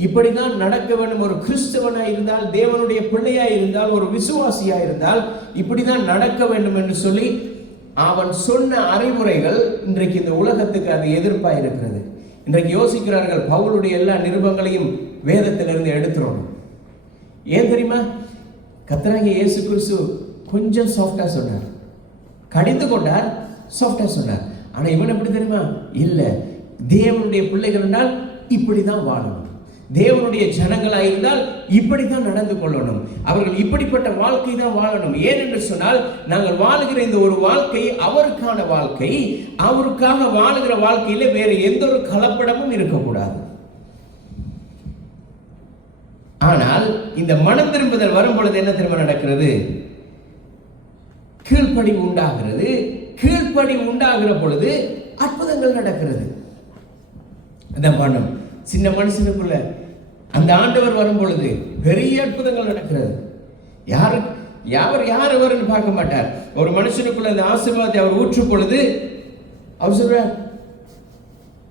இப்படிதான் நடக்க வேண்டும், ஒரு கிறிஸ்தவனாய் இருந்தால், தேவனுடைய பிள்ளையாய் இருந்தால், ஒரு விசுவாசியாய் இருந்தால் இப்படிதான் நடக்க வேண்டும் என்று சொல்லி அவன் சொன்ன அறிவுரைகள் இன்றைக்கு இந்த உலகத்துக்கு அது எதிர்ப்பாக இருக்கிறது. இன்றைக்கு யோசிக்கிறார்கள், பவுலுடைய எல்லா நிருபங்களையும் வேதத்திலிருந்து எடுத்துறோம். ஏன் தெரியுமா, கர்த்தராகிய இயேசு கிறிஸ்து கொஞ்சம் சாஃப்டா சொன்னார், கடிந்து கொண்டார், சாஃப்டா சொன்னார். ஆனா இவன் எப்படி தெரியுமா, இல்ல தேவனுடைய பிள்ளைகள் என்றால் இப்படிதான் வாழணும், தேவனுடைய ஜனங்களாக இருந்தால் இப்படித்தான் நடந்து கொள்ளணும், அவர்கள் இப்படிப்பட்ட வாழ்க்கை தான் வாழணும். ஏனென்று சொன்னால் நாங்கள் வாழுகிற இந்த ஒரு வாழ்க்கை அவருக்கான வாழ்க்கை, அவருக்காக வாழுகிற வாழ்க்கையில வேற எந்த ஒரு கலப்படமும் இருக்கக்கூடாது. ஆனால் இந்த மனம் திரும்புதல் வரும் பொழுது என்ன திரும்ப நடக்கிறது, கீழ்ப்படி உண்டாகிறது. கீழ்ப்படி உண்டாகிற பொழுது அற்புதங்கள் நடக்கிறது. அந்த மனம் சின்ன மனுஷனுக்குள்ள அந்த ஆண்டவர் வரும் பொழுது பெரிய அற்புதங்கள் நடக்கிறது. யார் அவர்னு பார்க்க மாட்டார். ஒரு மனுஷனுக்குள்ள அந்த ஆசீர்வாதத்தை அவர் ஊற்றும் பொழுது அவர் சொல்றார்,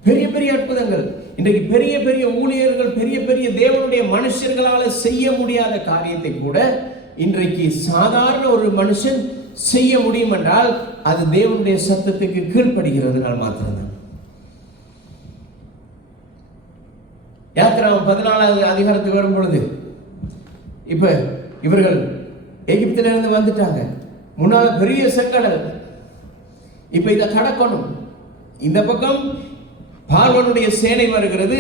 பெரிய பெரிய அற்புதங்கள். இன்றைக்கு பெரிய பெரிய ஊழியர்கள், பெரிய பெரிய தேவனுடைய மனுஷர்களால செய்ய முடியாத காரியத்தை கூட இன்றைக்கு சாதாரண ஒரு மனுஷன் செய்ய முடியும் என்றால் அது தேவனுடைய சத்தத்துக்கு கீழ்ப்படுகிறதுனால் மாத்திரம்தான். யாத்திராகமம் 14வது அதிகாரத்துக்கு வரும் பொழுது இப்ப இவர்கள் எகிப்திலிருந்து வந்துட்டாங்க, முன்னால பெரிய செங்கடல், இப்ப இதை கடக்கணும். இந்த பக்கம் பார்வோனுடைய சேனை வருகிறது,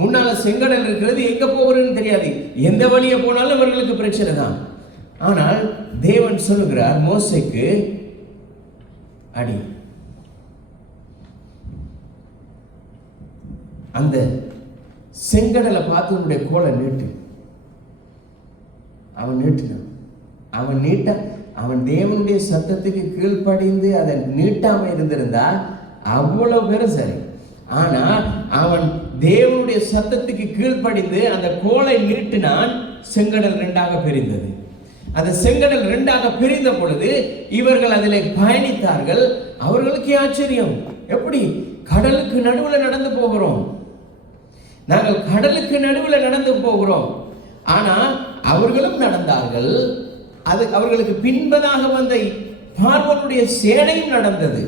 முன்னால செங்கடல் இருக்கிறது, எங்க போகிறதுன்னு தெரியாது, எந்த வழியை போனாலும் இவர்களுக்கு பிரச்சனை தான். ஆனால் தேவன் சொல்லுகிறார் மோசேக்கு, அடி அந்த செங்கடலை பார்த்து உன்னுடைய கோலை நீட்டு. அவன் நீட்டினான். அவன் தேவனுடைய சத்தத்துக்கு கீழ்ப்படிந்து அதை நீட்டாம இருந்திருந்தா அவ்வளவு பேரும் சரி. ஆனா அவன் தேவனுடைய சத்தத்துக்கு கீழ்ப்படிந்து அந்த கோலை நீட்டினான். செங்கடல் 2ஆக பிரிந்தது. அந்த செங்கடல் 2ஆக பிரிந்த பொழுது இவர்கள் அதில் பயணித்தார்கள். அவர்களுக்கு ஆச்சரியம், எப்படி கடலுக்கு நடுவில் நடந்து போகிறோம், நாங்கள் கடலுக்கு நடுவில் நடந்து போகிறோம். ஆனா அவர்களும் நடந்தார்கள். அது அவர்களுக்கு பின்பதாக வந்த பார்வோனுடைய சேனையும் நடந்தது.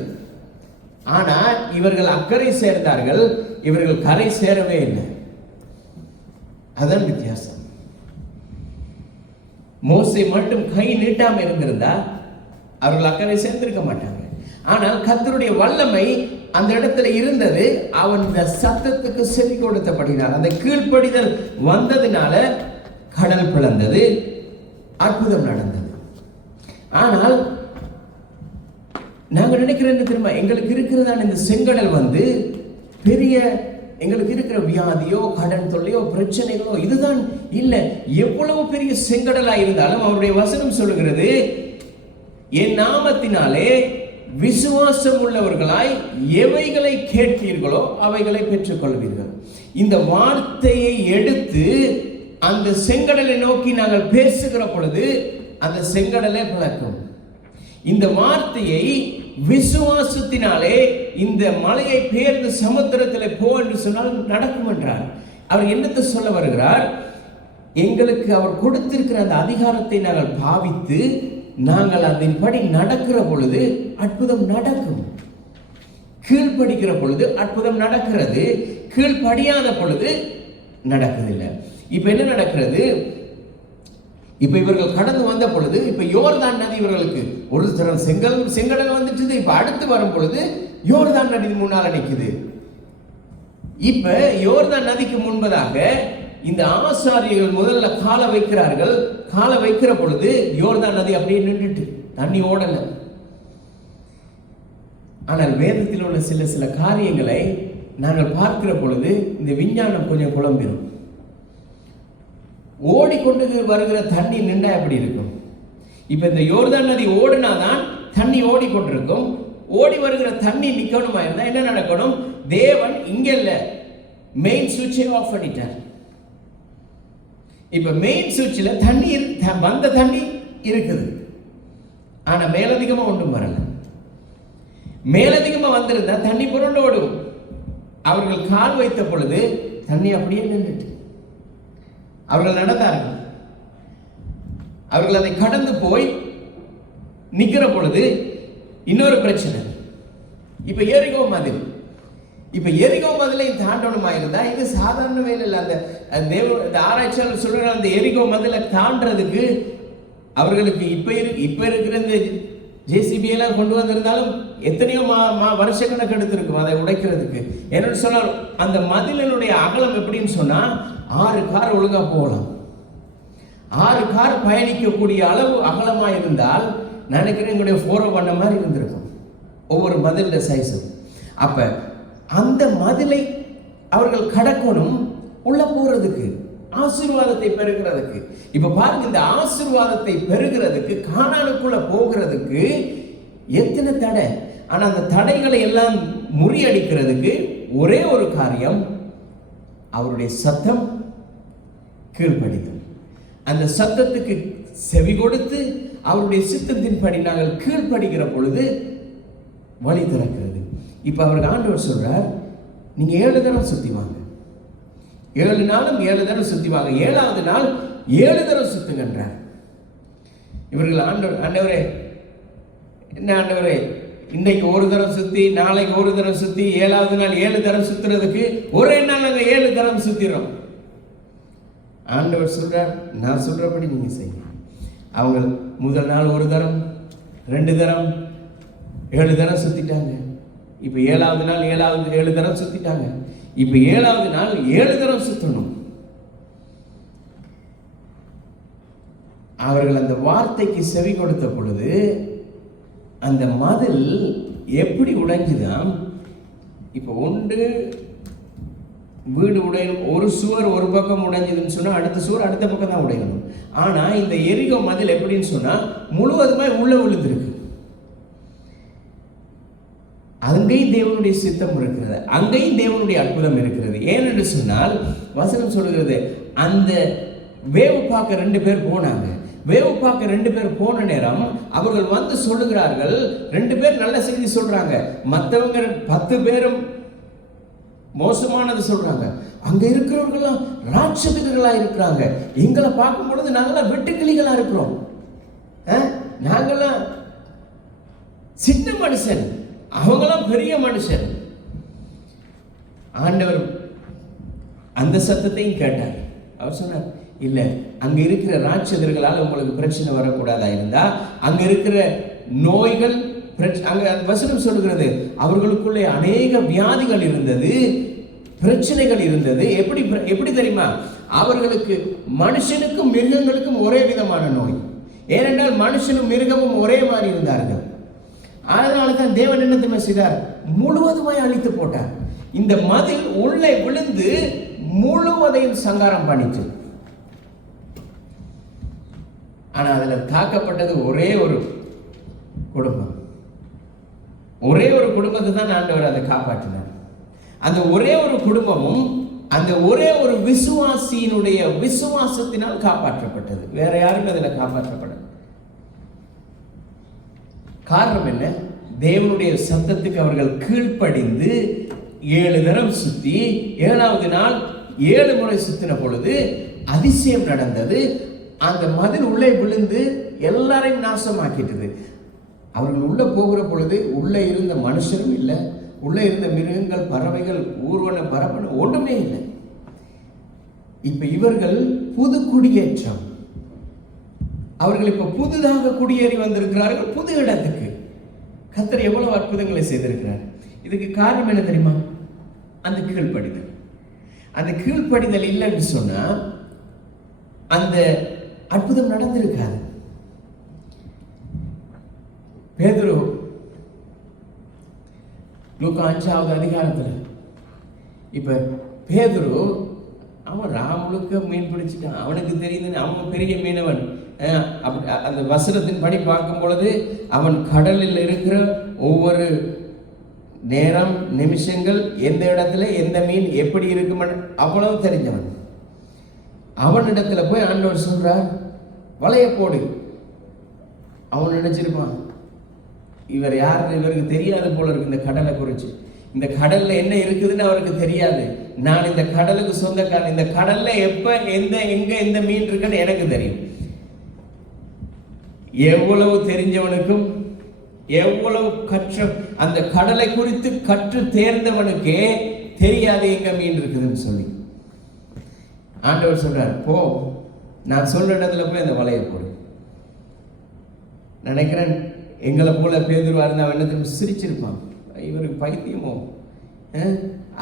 ஆனா இவர்கள் அக்கறை சேர்ந்தார்கள், இவர்கள் கரை சேரவே இல்லை. அதான் வித்தியாசம். மோசே மட்டும் கை நீட்டாம இருந்திருந்தா அவர்கள் அக்கறை சேர்ந்திருக்க மாட்டாங்க. ஆனால் கர்த்தருடைய வல்லமை அந்த இடத்துல இருந்தது. அவன் இந்த சத்தத்துக்கு செவி கொடுத்தபடினார், அந்த கீழ்ப்படிதல் வந்ததினால கடல் பிளந்தது, அற்புதம் நடந்தது. ஆனால் நாங்க நினைக்கிறேன் திரும்ப எங்களுக்கு இருக்கிறதான இந்த செங்கடல் வந்து பெரிய எங்களுக்கு இருக்கிற வியாதியோ கடன் தொல்லையோ பிரச்சனைகளோ இதுதான் இல்லை. எவ்வளவு பெரிய செங்கடலா இருந்தாலும் அவருடைய வசனம் சொல்லுகிறது, என் நாமத்தினாலே விசுவாசம் உள்ளவர்களாய் எவைகளை கேட்பீர்களோ அவைகளை பெற்றுக்கொள்வீர்கள். இந்த வார்த்தையை எடுத்து அந்த செங்கடலை நோக்கி நாங்கள் பேசுகிற பொழுது அந்த செங்கடலை பிளக்கும். இந்த வார்த்தையை விசுவாசத்தினாலே இந்த மலையை பெயர்ந்து சமுத்திரத்தில் போ என்று சொன்னால் நடக்கும் என்றார். அவர் என்னத்தை சொல்ல வருகிறார்? எங்களுக்கு அவர் கொடுத்திருக்கிற அந்த அதிகாரத்தை நாங்கள் பாவித்து நாங்கள் அதன்படி நடக்கிற பொழுது அற்புதம் நடக்கும். கீழ்ப்படிக்கிற பொழுது அற்புதம் நடக்கிறது, கீழ்ப்படியாத பொழுது நடக்குதில்லை. இப்ப என்ன நடக்கிறது? இப்ப இவர்கள் கடந்து வந்த பொழுது இப்ப யோர்தான் நதி இவர்களுக்கு ஒரு தரம் செங்கடல் வந்துட்டு, இப்ப அடுத்து வரும் பொழுது யோர்தான் நதி முன்னால நிக்குது. இப்ப யோர்தான் நதிக்கு முன்பதாக இந்த ஆசாரியர்கள் முதல்ல காலை வைக்கிறார்கள். காலை வைக்கிற பொழுது யோர்தான் நதி அப்படியே நின்றுட்டு தண்ணி ஓடல. ஆனால் வேதத்தில் உள்ள சில காரியங்களை நாங்கள் பார்க்கிற பொழுது இந்த விஞ்ஞானம் கொஞ்சம் குழம்பிடும். ஓடிக்கொண்டு வருகிற தண்ணி நின்றா எப்படி இருக்கும்? இப்ப இந்த யோர்தான் நதி ஓடினாதான் தண்ணி ஓடிக்கொண்டிருக்கும். ஓடி வருகிற தண்ணி நிக்கணுமா இருந்தா என்ன நடக்கணும்? தேவன் இங்க இல்ல, மெயின் சுவிட்சை ஆஃப் பண்ணிட்டார். இப்ப மெயின் சுவிட்சில் தண்ணி வந்த தண்ணி இருக்குது, ஆனா மேலதிகமா ஒன்றும் வரல. மேலதிகமா வந்திருந்தா தண்ணி புரண்டு ஓடும். அவர்கள் கால் வைத்த பொழுது தண்ணி அப்படியே நின்றுட்டு அவர்கள் நடந்தார்கள். அவர்கள் அதை கடந்து போய் நிக்கிற பொழுது இன்னொரு பிரச்சனை. இப்ப எரிகோ மதில், இப்ப எரிகோ மதிலை தாண்டணுமா இருந்தா இது சாதாரண வேலை இல்லை. அந்த ஆராய்ச்சியாளர் சொல்ற அந்த எரிகோ மதிலை தாண்டறதுக்கு அவர்களுக்கு இப்ப இருக்கிற இந்த ஜேசிபி எல்லாம் கொண்டு வந்திருந்தாலும் எத்தனையோ வருஷக்கணக்கு எடுத்திருக்கும் அதை உடைக்கிறதுக்கு. என்னன்னு சொன்னால் அந்த மதிலினுடைய அகலம் எப்படின்னு சொன்னா 6 கார் ஒழுங்கா போகலாம். 6 கார் பயணிக்கக்கூடிய அளவு அகலமா இருந்தால் நினைக்கிறேன் எங்களுடைய 401 மாதிரி இருந்திருக்கும் ஒவ்வொரு மதில சைஸும். அப்ப அந்த மதிலை அவர்கள் கடக்கணும் உள்ள போறதுக்கு, ஆசீர்வாதத்தை பெறுகிறதுக்கு. இப்ப பாருங்க, இந்த ஆசீர்வாதத்தை பெறுகிறதுக்கு, கானானுக்குள்ள போகிறதுக்கு எத்தனை தடை. ஆனா அந்த தடைகளை எல்லாம் முறியடிக்கிறதுக்கு ஒரே ஒரு காரியம், அவருடைய சத்தம் கீழ்ப்படிதல். அந்த சத்தத்துக்கு செவி கொடுத்து அவருடைய சித்தத்தின்படி நாங்கள் கீழ்ப்படுகிற பொழுது வழி திறக்கிறது. இப்ப அவருக்கு ஆண்டவர் சொல்றார், நீங்க 7 தடவை சுத்தி வாங்க, 7 நாளும் 7 தடவை சுத்தி வாங்க, 7வது நாள் 7 தடவை சுத்துங்கன்றார். இவர்கள் ஆண்டவரே என்ன ஆண்டவரே, இன்னைக்கு ஒரு தடவை சுத்தி, நாளைக்கு ஒரு தடவை சுத்தி, 7வது நாள் 7 தடவை சுத்துறதுக்கு ஒரே நாள் நாங்க 7 தடவை சுத்திரோம். ஆண்டவர் சொல்றார், நான் சொல்றபடி நீங்க செய்யுங்க. அவங்க முதல் நாள் ஒரு தரம், 2 தரம், 7 தரம் சுத்திட்டாங்க. இப்ப 7வது நாள் 7 தரம் சுத்திட்டாங்க. இப்ப 7வது நாள் 7 தரம் சுத்தணும். அவர்கள் அந்த வார்த்தைக்கு செவி கொடுத்த பொழுது அந்த மதில் எப்படி உடைஞ்சுதான்? இப்ப ஒன்று வீடு உடையணும், ஒரு சுவர் ஒரு பக்கம் உடைஞ்சதுன்னு சொன்னா அடுத்த சுவர் அடுத்த பக்கம் தான் உடையணும். ஆனா இந்த எரிகோ மதில் எப்படின்னு சொன்னா முழுவதுமே உள்ள விழுந்திருக்கு. அங்கேயும் தேவனுடைய சித்தம் இருக்கிறது, அங்கேயும் தேவனுடைய அற்புதம் இருக்கிறது. ஏனென்று சொன்னால் வசனம் சொல்லுகிறது, அந்த வேவு பார்க்க 2 பேர் போனாங்க. வேவு பார்க்க 2 பேர் போன நேரம் அவர்கள் வந்து சொல்லுகிறார்கள், 2 பேர் நல்ல செய்தி சொல்றாங்க, மற்றவங்க 10 பேரும் மோசமானது சொல்றாங்க. அங்க இருக்கிறவர்கள் ராட்சதர்களா இருக்கிறாங்க. எங்களை பார்க்கும் பொழுது நாங்களாம் வெட்டுக்கிளிகளா இருக்கிறோம், நாங்களாம் சின்ன மனுஷன், அவங்களாம் பெரிய மனுஷன். ஆண்டவர் அந்த சத்தத்தையும் கேட்டார். அவர் சொன்னார், இல்ல, அங்க இருக்கிற ராட்சதர்களால் உங்களுக்கு பிரச்சனை வரக்கூடாதா இருந்தா, அங்க இருக்கிற நோய்கள், அங்க வசனம் சொல்லுகிறது, அவர்களுக்குள்ளே அநேக வியாதிகள் இருந்தது, பிரச்சனைகள் இருந்தது. எப்படி தெரியுமா? அவர்களுக்கு மனுஷனுக்கும் மிருகங்களுக்கும் ஒரே விதமான நோய். ஏனென்றால் மனுஷனும் மிருகமும் ஒரே மாதிரி இருந்தார்கள். அதனால தான் தேவன் என்ன செய்தார்? முழுவதுமாய் அழித்து போட்டார். இந்த மதில் உள்ளே விழுந்து முழுவதையும் சங்காரம் பண்ணிச்சு. ஆனா அதுல தாக்கப்பட்டது ஒரே ஒரு குடும்பம். ஒரே ஒரு குடும்பத்தை தான் ஆண்டவர் அதை காப்பாற்றினார். அந்த ஒரே ஒரு குடும்பமும் அந்த ஒரே ஒரு விசுவாசியினுடைய விசுவாசத்தினால் காப்பாற்றப்பட்டது. வேற யாரும் அதில் காப்பாற்றப்படல. காரணம் என்ன? தேவனுடைய சத்தத்துக்கு அவர்கள் கீழ்ப்படிந்து 7 தரம் சுத்தி 7வது நாள் 7 முறை சுத்தின பொழுது அதிசயம் நடந்தது. அந்த மதில் உள்ளே விழுந்து எல்லாரையும் நாசமாக்கிட்டது. அவர்கள் உள்ள போகிற பொழுது உள்ளே இருந்த மனுஷரும் இல்லை, உள்ளே இருந்த மிருகங்கள், பறவைகள், ஊர்வன பரப்பன ஒன்றுமே இல்லை. இப்ப இவர்கள் புது குடியேற்றம். அவர்கள் இப்ப புதிதாக குடியேறி வந்திருக்கிறார்கள் புது இடத்துக்கு. கர்த்தர் எவ்வளவு அற்புதங்களை செய்திருக்கிறார். இதுக்கு காரணம் என்ன தெரியுமா? அந்த கீழ்ப்படிதல். அந்த கீழ்ப்படிதல் இல்லைன்னு சொன்னா அந்த அற்புதம் நடந்திருக்காது. பேதுரு லூக்கா 5வது அதிகாரத்தில் இப்ப பேதுரு அவன் ராமுழுக்க மீன் பிடிச்சிட்டான். அவனுக்கு தெரியுதுன்னு அவன் பெரிய மீனவன். அந்த வசனத்தின் படி பார்க்கும் பொழுது அவன் கடலில் இருக்கிற ஒவ்வொரு நேரம் நிமிஷங்கள் எந்த இடத்துல எந்த மீன் எப்படி இருக்கும் அவ்வளவு தெரிஞ்சவன். அவனிடத்துல போய் ஆண்டவர் சொல்றார், வலைய போடு. அவன் நினைச்சிருப்பான், இவர் யார், இவருக்கு தெரியாது போல இருக்கு இந்த கடலை குறிச்சு. இந்த கடல்ல என்ன இருக்குதுன்னு அவருக்கு தெரியாது. நான் இந்த கடலுக்கு சொந்தக்காரன். இந்த கடல்ல எப்ப எங்க எந்த மீன் இருக்குன்னு எனக்கு தெரியும். எவ்வளவு தெரிஞ்சவனுக்கும் எவ்வளவு அந்த கடலை குறித்து கற்று தேர்ந்தவனுக்கே தெரியாது எங்க மீன் இருக்குதுன்னு சொல்லி. ஆண்டவர் சொல்றார், போ, நான் சொல்ற இடத்துல போய் அந்த வலையை போடு. நினைக்கிறேன் எங்களை போல பேதுருவா இருந்தா என்னத்தையும் சிரிச்சிருப்பான். இவருக்கு பைத்தியமோ,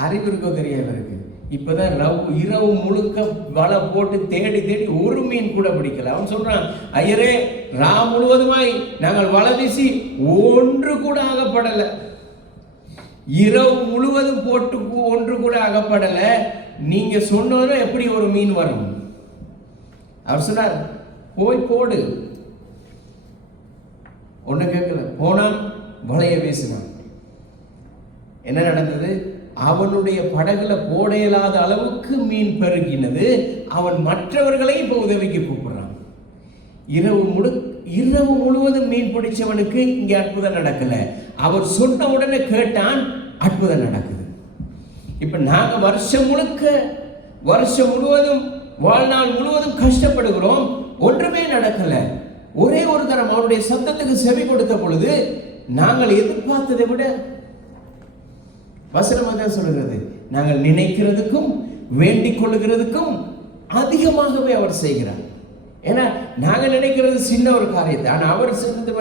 அறிவு இருக்கோ தெரியாது இவருக்கு. இப்பதான் இரவு முழுக்க வலை போட்டு தேடி தேடி ஒரு மீன் கூட பிடிக்கல. அவன் சொல்றான், ஐயரே, முழுவதுமாய் நாங்கள் வலை வீசி ஒன்று கூட ஆகப்படல. இரவு முழுவதும் போட்டு ஒன்று கூட ஆகப்படல. நீங்க சொன்னதும் எப்படி ஒரு மீன் வரும்? அவர் சொன்னார், போய் போடு. ஒண்ணு கேட்கல, போனான், வலைய வீசினான். என்ன நடந்தது? அவனுடைய படகுல போட இயலாத அளவுக்கு மீன் பெருகினது. அவன் மற்றவர்களை இப்ப உதவிக்கு கூப்பிடுறான். இரவு முழுவதும் மீன் பிடிச்சவனுக்கு இங்க அற்புதம் நடக்கல. அவர் சொன்ன உடனே கேட்டான், அற்புதம் நடக்குது. இப்ப நாங்க வருஷம் முழுவதும் வாழ்நாள் முழுவதும் கஷ்டப்படுகிறோம், ஒன்றுமே நடக்கல. ஒரே ஒரு தரம் அவருடைய சத்தத்துக்கு செவி கொடுத்த பொழுது நாங்கள் எதிர்பார்த்ததை விட, வசனம் தான் சொல்லுகிறது, நாங்கள் நினைக்கிறதுக்கும் வேண்டிக் கொள்ளுகிறதுக்கும் அதிகமாகவே அவர் செய்கிறார். ஏன்னா நாங்க நினைக்கிறது சின்ன ஒரு காரியத்தை, ஆனா அவர் சொன்னது,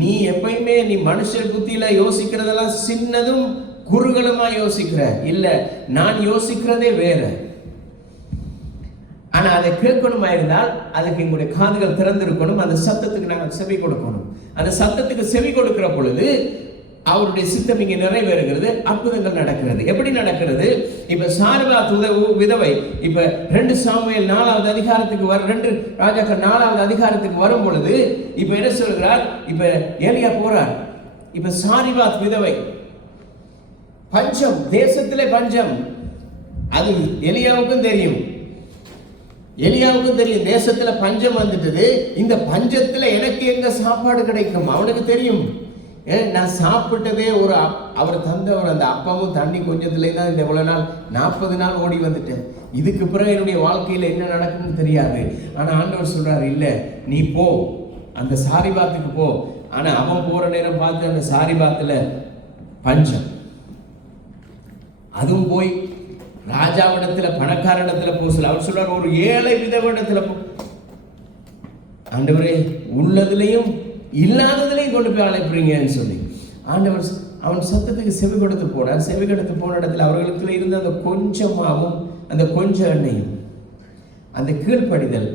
நீ எப்பயுமே நீ மனுஷர் புத்தியில யோசிக்கிறதெல்லாம் சின்னதும் குறுகலுமா யோசிக்கிற. இல்ல, நான் யோசிக்கிறதே வேற. ஆனா அதை கேட்கணுமா இருந்தால் அதுக்கு எங்களுடைய காதுகள் திறந்திருக்கணும். அந்த சத்தத்துக்கு நாங்கள் செவி கொடுக்கணும். அந்த சத்தத்துக்கு செவி கொடுக்கிற பொழுது அவருடைய சித்தம் இங்கே நிறைவேறுகிறது, அற்புதங்கள் நடக்கிறது. எப்படி நடக்கிறது? இப்ப சாரிபாத் விதவை இப்ப 2 சாமுவேல் 4வது அதிகாரத்துக்கு 2 ராஜாக்கள் 4வது அதிகாரத்துக்கு வரும் பொழுது இப்ப என்ன சொல்கிறார்? இப்ப ஏலியா போறார். இப்ப சாரிபாத் விதவை, பஞ்சம், தேசத்திலே பஞ்சம். அது எலியாவுக்கும் தெரியும். தேசத்துல பஞ்சம் வந்துட்டது. இந்த பஞ்சத்துல எனக்கு எங்க சாப்பாடு கிடைக்கும் அவனுக்கு தெரியும். நான் சாப்பிட்டதே அவர் தந்த அந்த அப்பமும் தண்ணி கொஞ்சத்துல தான் இந்த இவ்வளவு நாள் 40 நாள் ஓடி வந்துட்டேன். இதுக்கு பிறகு என்னுடைய வாழ்க்கையில என்ன நடக்கும்னு தெரியாது. ஆனா ஆண்டவர் சொல்றாரு, இல்ல, நீ போ, அந்த சாரிபாத்துக்கு போ. ஆனா அவன் போற நேரம் பார்த்து அந்த சாரிபாத்துல பஞ்சம். அதுவும் போய் ராஜாவிடத்துல, பணக்காரனிடத்துல போக சொல்ல. அவர் சொல்றார், ஒரு ஏழை விதவிடத்துல போ. ஆண்டவரே, உள்ளதுலையும் இல்லாததுலையும் கொண்டு போய் அழைப்புறீங்கன்னு சொல்லி ஆண்டவர் அவன் சத்தத்துக்கு செவி கொடுத்து போனார். செவி கொடுத்து போன இடத்துல அவர்களுக்குள்ள இருந்த அந்த கொஞ்சமாவும் அந்த கொஞ்சம் எண்ணெயும், அந்த கீழ்ப்படிதல்.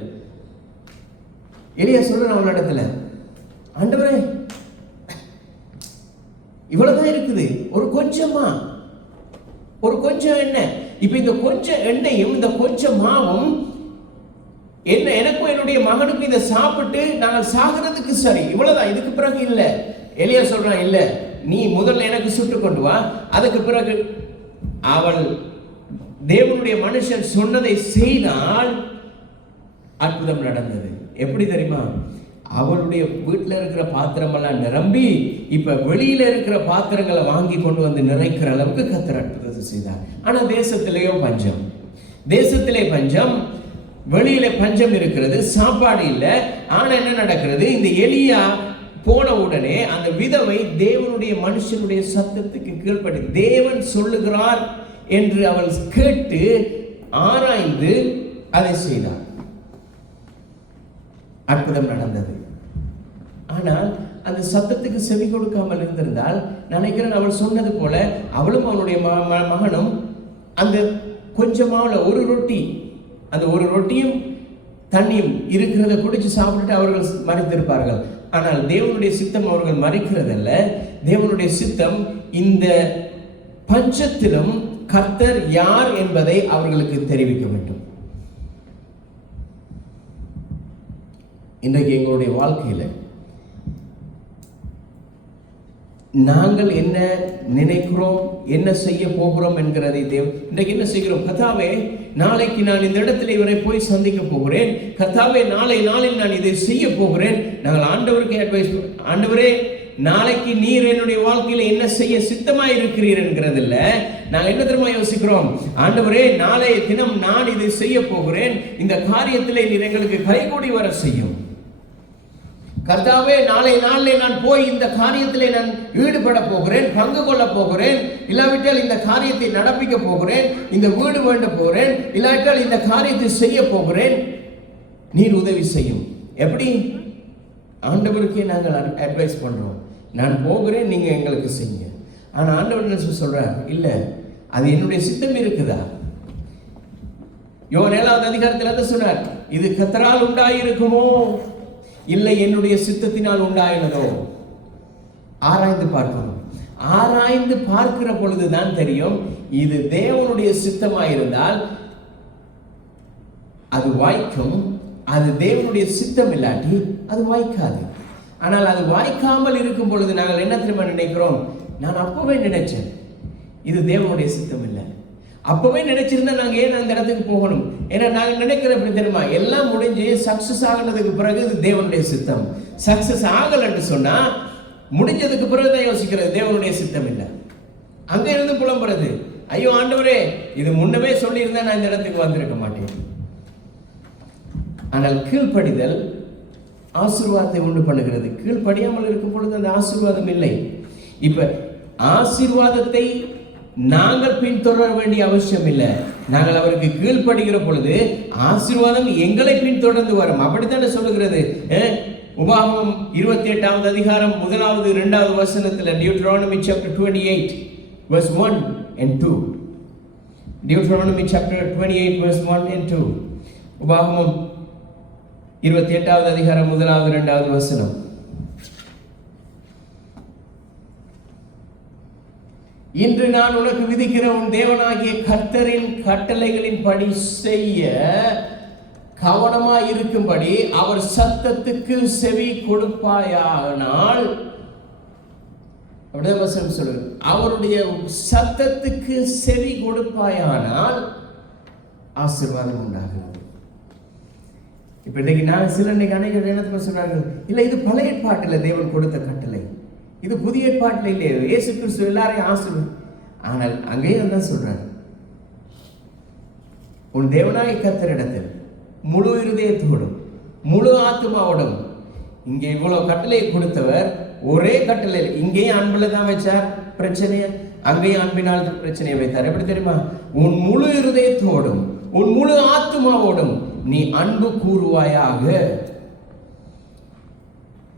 எலியா சொல்ற அவன் இடத்துல, ஆண்டவரே, இவ்வளவுதான் இருக்குது, ஒரு கொஞ்சம் எண்ணெய். இப்ப இந்த கொஞ்சம் எண்ணெயும் இந்த கொஞ்சம் மாவும் என்ன, எனக்கும் என்னுடைய மகனுக்கும் இதை சாப்பிட்டு நாங்கள் சாகிறதுக்கு சரி, இவ்வளவுதான், இதுக்கு பிறகு இல்ல. எலியா சொல்றான், இல்ல, நீ முதல்ல எனக்கு சுட்டு கொண்டு வா. அதுக்கு பிறகு அவள் தேவனுடைய மனுஷன் சொன்னதை செய்தால் அற்புதம் நடந்தது. எப்படி தெரியுமா? அவளுடைய வீட்டில் இருக்கிற பாத்திரமெல்லாம் நிரம்பி இப்ப வெளியில இருக்கிற பாத்திரங்களை வாங்கி கொண்டு வந்து நிறைக்கிற அளவுக்கு கர்த்தர் அற்புதத்தை செய்தார். ஆனா தேசத்திலேயோ பஞ்சம், தேசத்திலே பஞ்சம், வெளியில பஞ்சம் இருக்கிறது, சாப்பாடு இல்லை. ஆனா என்ன நடக்கிறது? இந்த எலியா போன உடனே அந்த விதவை தேவனுடைய மனுஷனுடைய சத்தத்துக்கு கீழ்ப்படி தேவன் சொல்லுகிறார் என்று அவள் கேட்டு ஆராய்ந்து அதை செய்தார். அற்புதம் நடந்தது. ஆனால் அந்த சத்தத்துக்கு செவி கொடுக்காமல் இருந்திருந்தால், நினைக்கிறேன் அவள் சொன்னது போல அவளும் அவனுடைய மகனும் அந்த கொஞ்சமாவில் ஒரு ரொட்டி, அந்த ஒரு ரொட்டியும் தண்ணியும் இருக்கிறத குடிச்சு சாப்பிட்டுட்டு அவர்கள் மறைத்திருப்பார்கள். ஆனால் தேவனுடைய சித்தம் அவர்கள் மறைக்கிறதல்ல. தேவனுடைய சித்தம் இந்த பஞ்சத்திலும் கர்த்தர் யார் என்பதை அவர்களுக்கு தெரிவிக்க வேண்டும். இன்றைக்கு எங்களுடைய வாழ்க்கையில நாங்கள் என்ன நினைக்கிறோம், என்ன செய்ய போகிறோம் என்கிறதை இன்றைக்கு என்ன செய்கிறோம்? கர்த்தாவே, நாளைக்கு நான் இந்த இடத்துல இவரை போய் சந்திக்க போகிறேன். கர்த்தாவே, நாளில் நான் இதை செய்ய போகிறேன். நாங்கள் ஆண்டவருக்கு அட்வைஸ், ஆண்டவரே, நாளைக்கு நீர் என்னுடைய வாழ்க்கையில என்ன செய்ய சித்தமாய் இருக்கிறீர் என்கிறதில்ல. நாங்கள் என்ன தெரியுமா யோசிக்கிறோம்? ஆண்டவரே, நாளைய தினம் நான் இதை செய்ய போகிறேன், இந்த காரியத்திலே நீர் எங்களுக்கு கைகூடி வர செய்யும். கர்த்தாவே, நாளைய நாளில் நான் போய் இந்த காரியத்திலே நான் ஈடுபட போகிறேன், பங்கு கொள்ள போகிறேன். இல்லாவிட்டால் இந்த காரியத்தை நடப்பிக்க போகிறேன், இந்த வீடு வேண்ட போகிறேன், இல்லாவிட்டால் இந்த காரியத்தை செய்ய போகிறேன், நீர் உதவி செய்யும். எப்படி? ஆண்டவருக்கே நாங்கள் அட்வைஸ் பண்றோம், நான் போகிறேன், நீங்க எங்களுக்கு செய்யுங்க. ஆனா ஆண்டவர் என்ன சொல்றார்? இல்ல, அது என்னுடைய சித்தம் இருக்குதா? யோவான் 7வது அதிகாரத்தில் என்ன சொன்னார்? இது கர்த்தரால் உண்டாயிருக்குமோ இல்லை என்னுடைய சித்தத்தினால் உண்டாயினதோ? ஆராய்ந்து பார்க்கணும். ஆராய்ந்து பார்க்கிற பொழுதுதான் தெரியும். இது தேவனுடைய சித்தமாயிருந்தால் அது வாய்க்கும். அது தேவனுடைய சித்தம் இல்லாட்டி அது வாய்க்காது. ஆனால் அது வாய்க்காமல் இருக்கும் பொழுது நாங்கள் என்ன தெரியுமா நினைக்கிறோம்? நான் அப்பவே நினைச்சேன் இது தேவனுடைய சித்தம் இல்லை. அப்பவே நினைச்சிருந்தா நாங்க ஏன் அந்த இடத்துக்கு போகணும்? ஏன்னா நாங்க நினைக்கிற எப்படி தெரியுமா? எல்லாம் முடிஞ்சு சக்சஸ் ஆகினதுக்கு பிறகு இது தேவனுடைய சித்தம். சக்சஸ் ஆகலன்னு சொன்னா முடிஞ்சதுக்கு பிறகுதான் யோசிக்கிறது தேவனுடைய சித்தம் இல்லை. அங்க இருந்து புலம்புறது, ஐயோ ஆண்டவரே, இது முன்னமே சொல்லி இருந்தா நான் இந்த இடத்துக்கு வந்திருக்க மாட்டேன். ஆனால் கீழ்ப்படிதல் ஆசீர்வாதத்தை உண்டு பண்ணுகிறது. கீழ்ப்படியாமல் இருக்கும் பொழுது அந்த ஆசீர்வாதம் இல்லை. இப்ப ஆசீர்வாதத்தை நாங்கள் பின்தொடர வேண்டிய அவசியம் இல்லை. நாங்கள் அவருக்கு கீழ்ப்படுகிற பொழுது ஆசீர்வாதம் எங்களை பின்தொடர்ந்து வரும். அப்படித்தானே சொல்லுகிறது உபாகமம் 28வது அதிகாரம் 1வது 2வது வசனத்தில், Deuteronomy chapter 28 verse 1 and 2. Deuteronomy chapter 28 verse 1 and 2. உபாகமம் 28வது அதிகாரம் 1வது 2வது வசனம். இன்று நான் உனக்கு விதிக்கிற உன் தேவனாகிய கர்த்தரின் கட்டளைகளின் படி செய்ய கவனமாய் இருக்கும்படி அவர் சத்தத்துக்கு செவி கொடுப்பாயானால், அப்படியே வசனம் சொல்லுங்க, அவருடைய சத்தத்துக்கு செவி கொடுப்பாயானால் ஆசீர்வாதம் உண்டாகிறது. இப்ப இன்னைக்கு நான் சில அநேகர் என்ன சொல்றாங்க? இல்ல, இது பழைய ஏற்பாட்டில் தேவன் கொடுத்த கட்டளை, இது புதிய ஏற்பாட்டில் இல்லையே, இயேசு கிறிஸ்து எல்லாரையும் ஆசீர்வாதம். ஆனால் அங்கேயே தான் சொல்றாரு, உன் தேவனாகிய கர்த்தரிடத்தில் முழு இருதயத்தோடும் முழு ஆத்மாவோடும். இங்கே இவ்வளவு கட்டளை கொடுத்தவர் ஒரே கட்டளை, இங்கேயும் அன்புல தான் வச்சார் பிரச்சனைய, அங்கேயும் அன்பினால் பிரச்சனையை வைத்தார். எப்படி தெரியுமா? உன் முழு இருதயத்தோடும் உன் முழு ஆத்மாவோடும் நீ அன்பு கூறுவாயாக.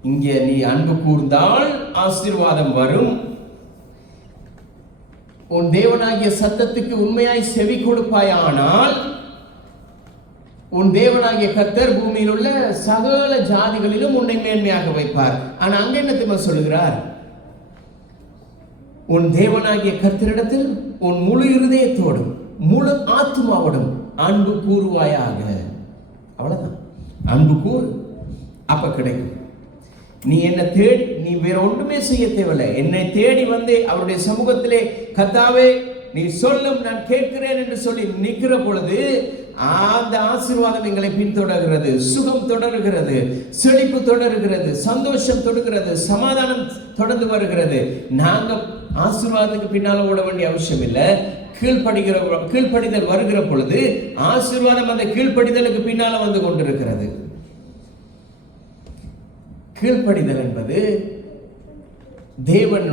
இங்கே நீ அன்பு கூர்ந்தால் ஆசீர்வாதம் வரும். உன் தேவனாகிய சத்தத்துக்கு உண்மையாய் செவி கொடுப்பாயானால் உன் தேவனாகிய கர்த்தர் பூமியில் உள்ள சகல ஜாதிகளிலும் உன்னை மேன்மையாக வைப்பார். ஆனா அங்க என்ன தெரியுமா சொல்லுகிறார்? உன் தேவனாகிய கர்த்தரிடத்தில் உன் முழு இருதயத்தோடும் முழு ஆத்மாவோடும் அன்பு கூறுவாயாக. அவ்வளவுதான், அன்பு கூறு, அப்ப கிடைக்கும். நீ என்னை தேடி, நீ வேற ஒன்றுமே செய்ய தேவையில்லை. என்னை தேடி வந்து அவருடைய சமூகத்திலே கர்த்தாவே நீ சொல்லும் நான் கேட்கிறேன் என்று சொல்லி நிற்கிற பொழுது அந்த ஆசீர்வாதம் எங்களை பின்தொடர்கிறது, சுகம் தொடர்கிறது, செழிப்பு தொடர்கிறது, சந்தோஷம் தொடர்கிறது, சமாதானம் தொடர்ந்து வருகிறது. நாங்க ஆசீர்வாதத்துக்கு பின்னால ஓட வேண்டிய அவசியம் இல்லை. கீழ்ப்படிதல் வருகிற பொழுது ஆசீர்வாதம் அந்த கீழ்ப்படிதலுக்கு பின்னால வந்து கொண்டிருக்கிறது. கீழ்ப்படிதல் என்பது தேவன்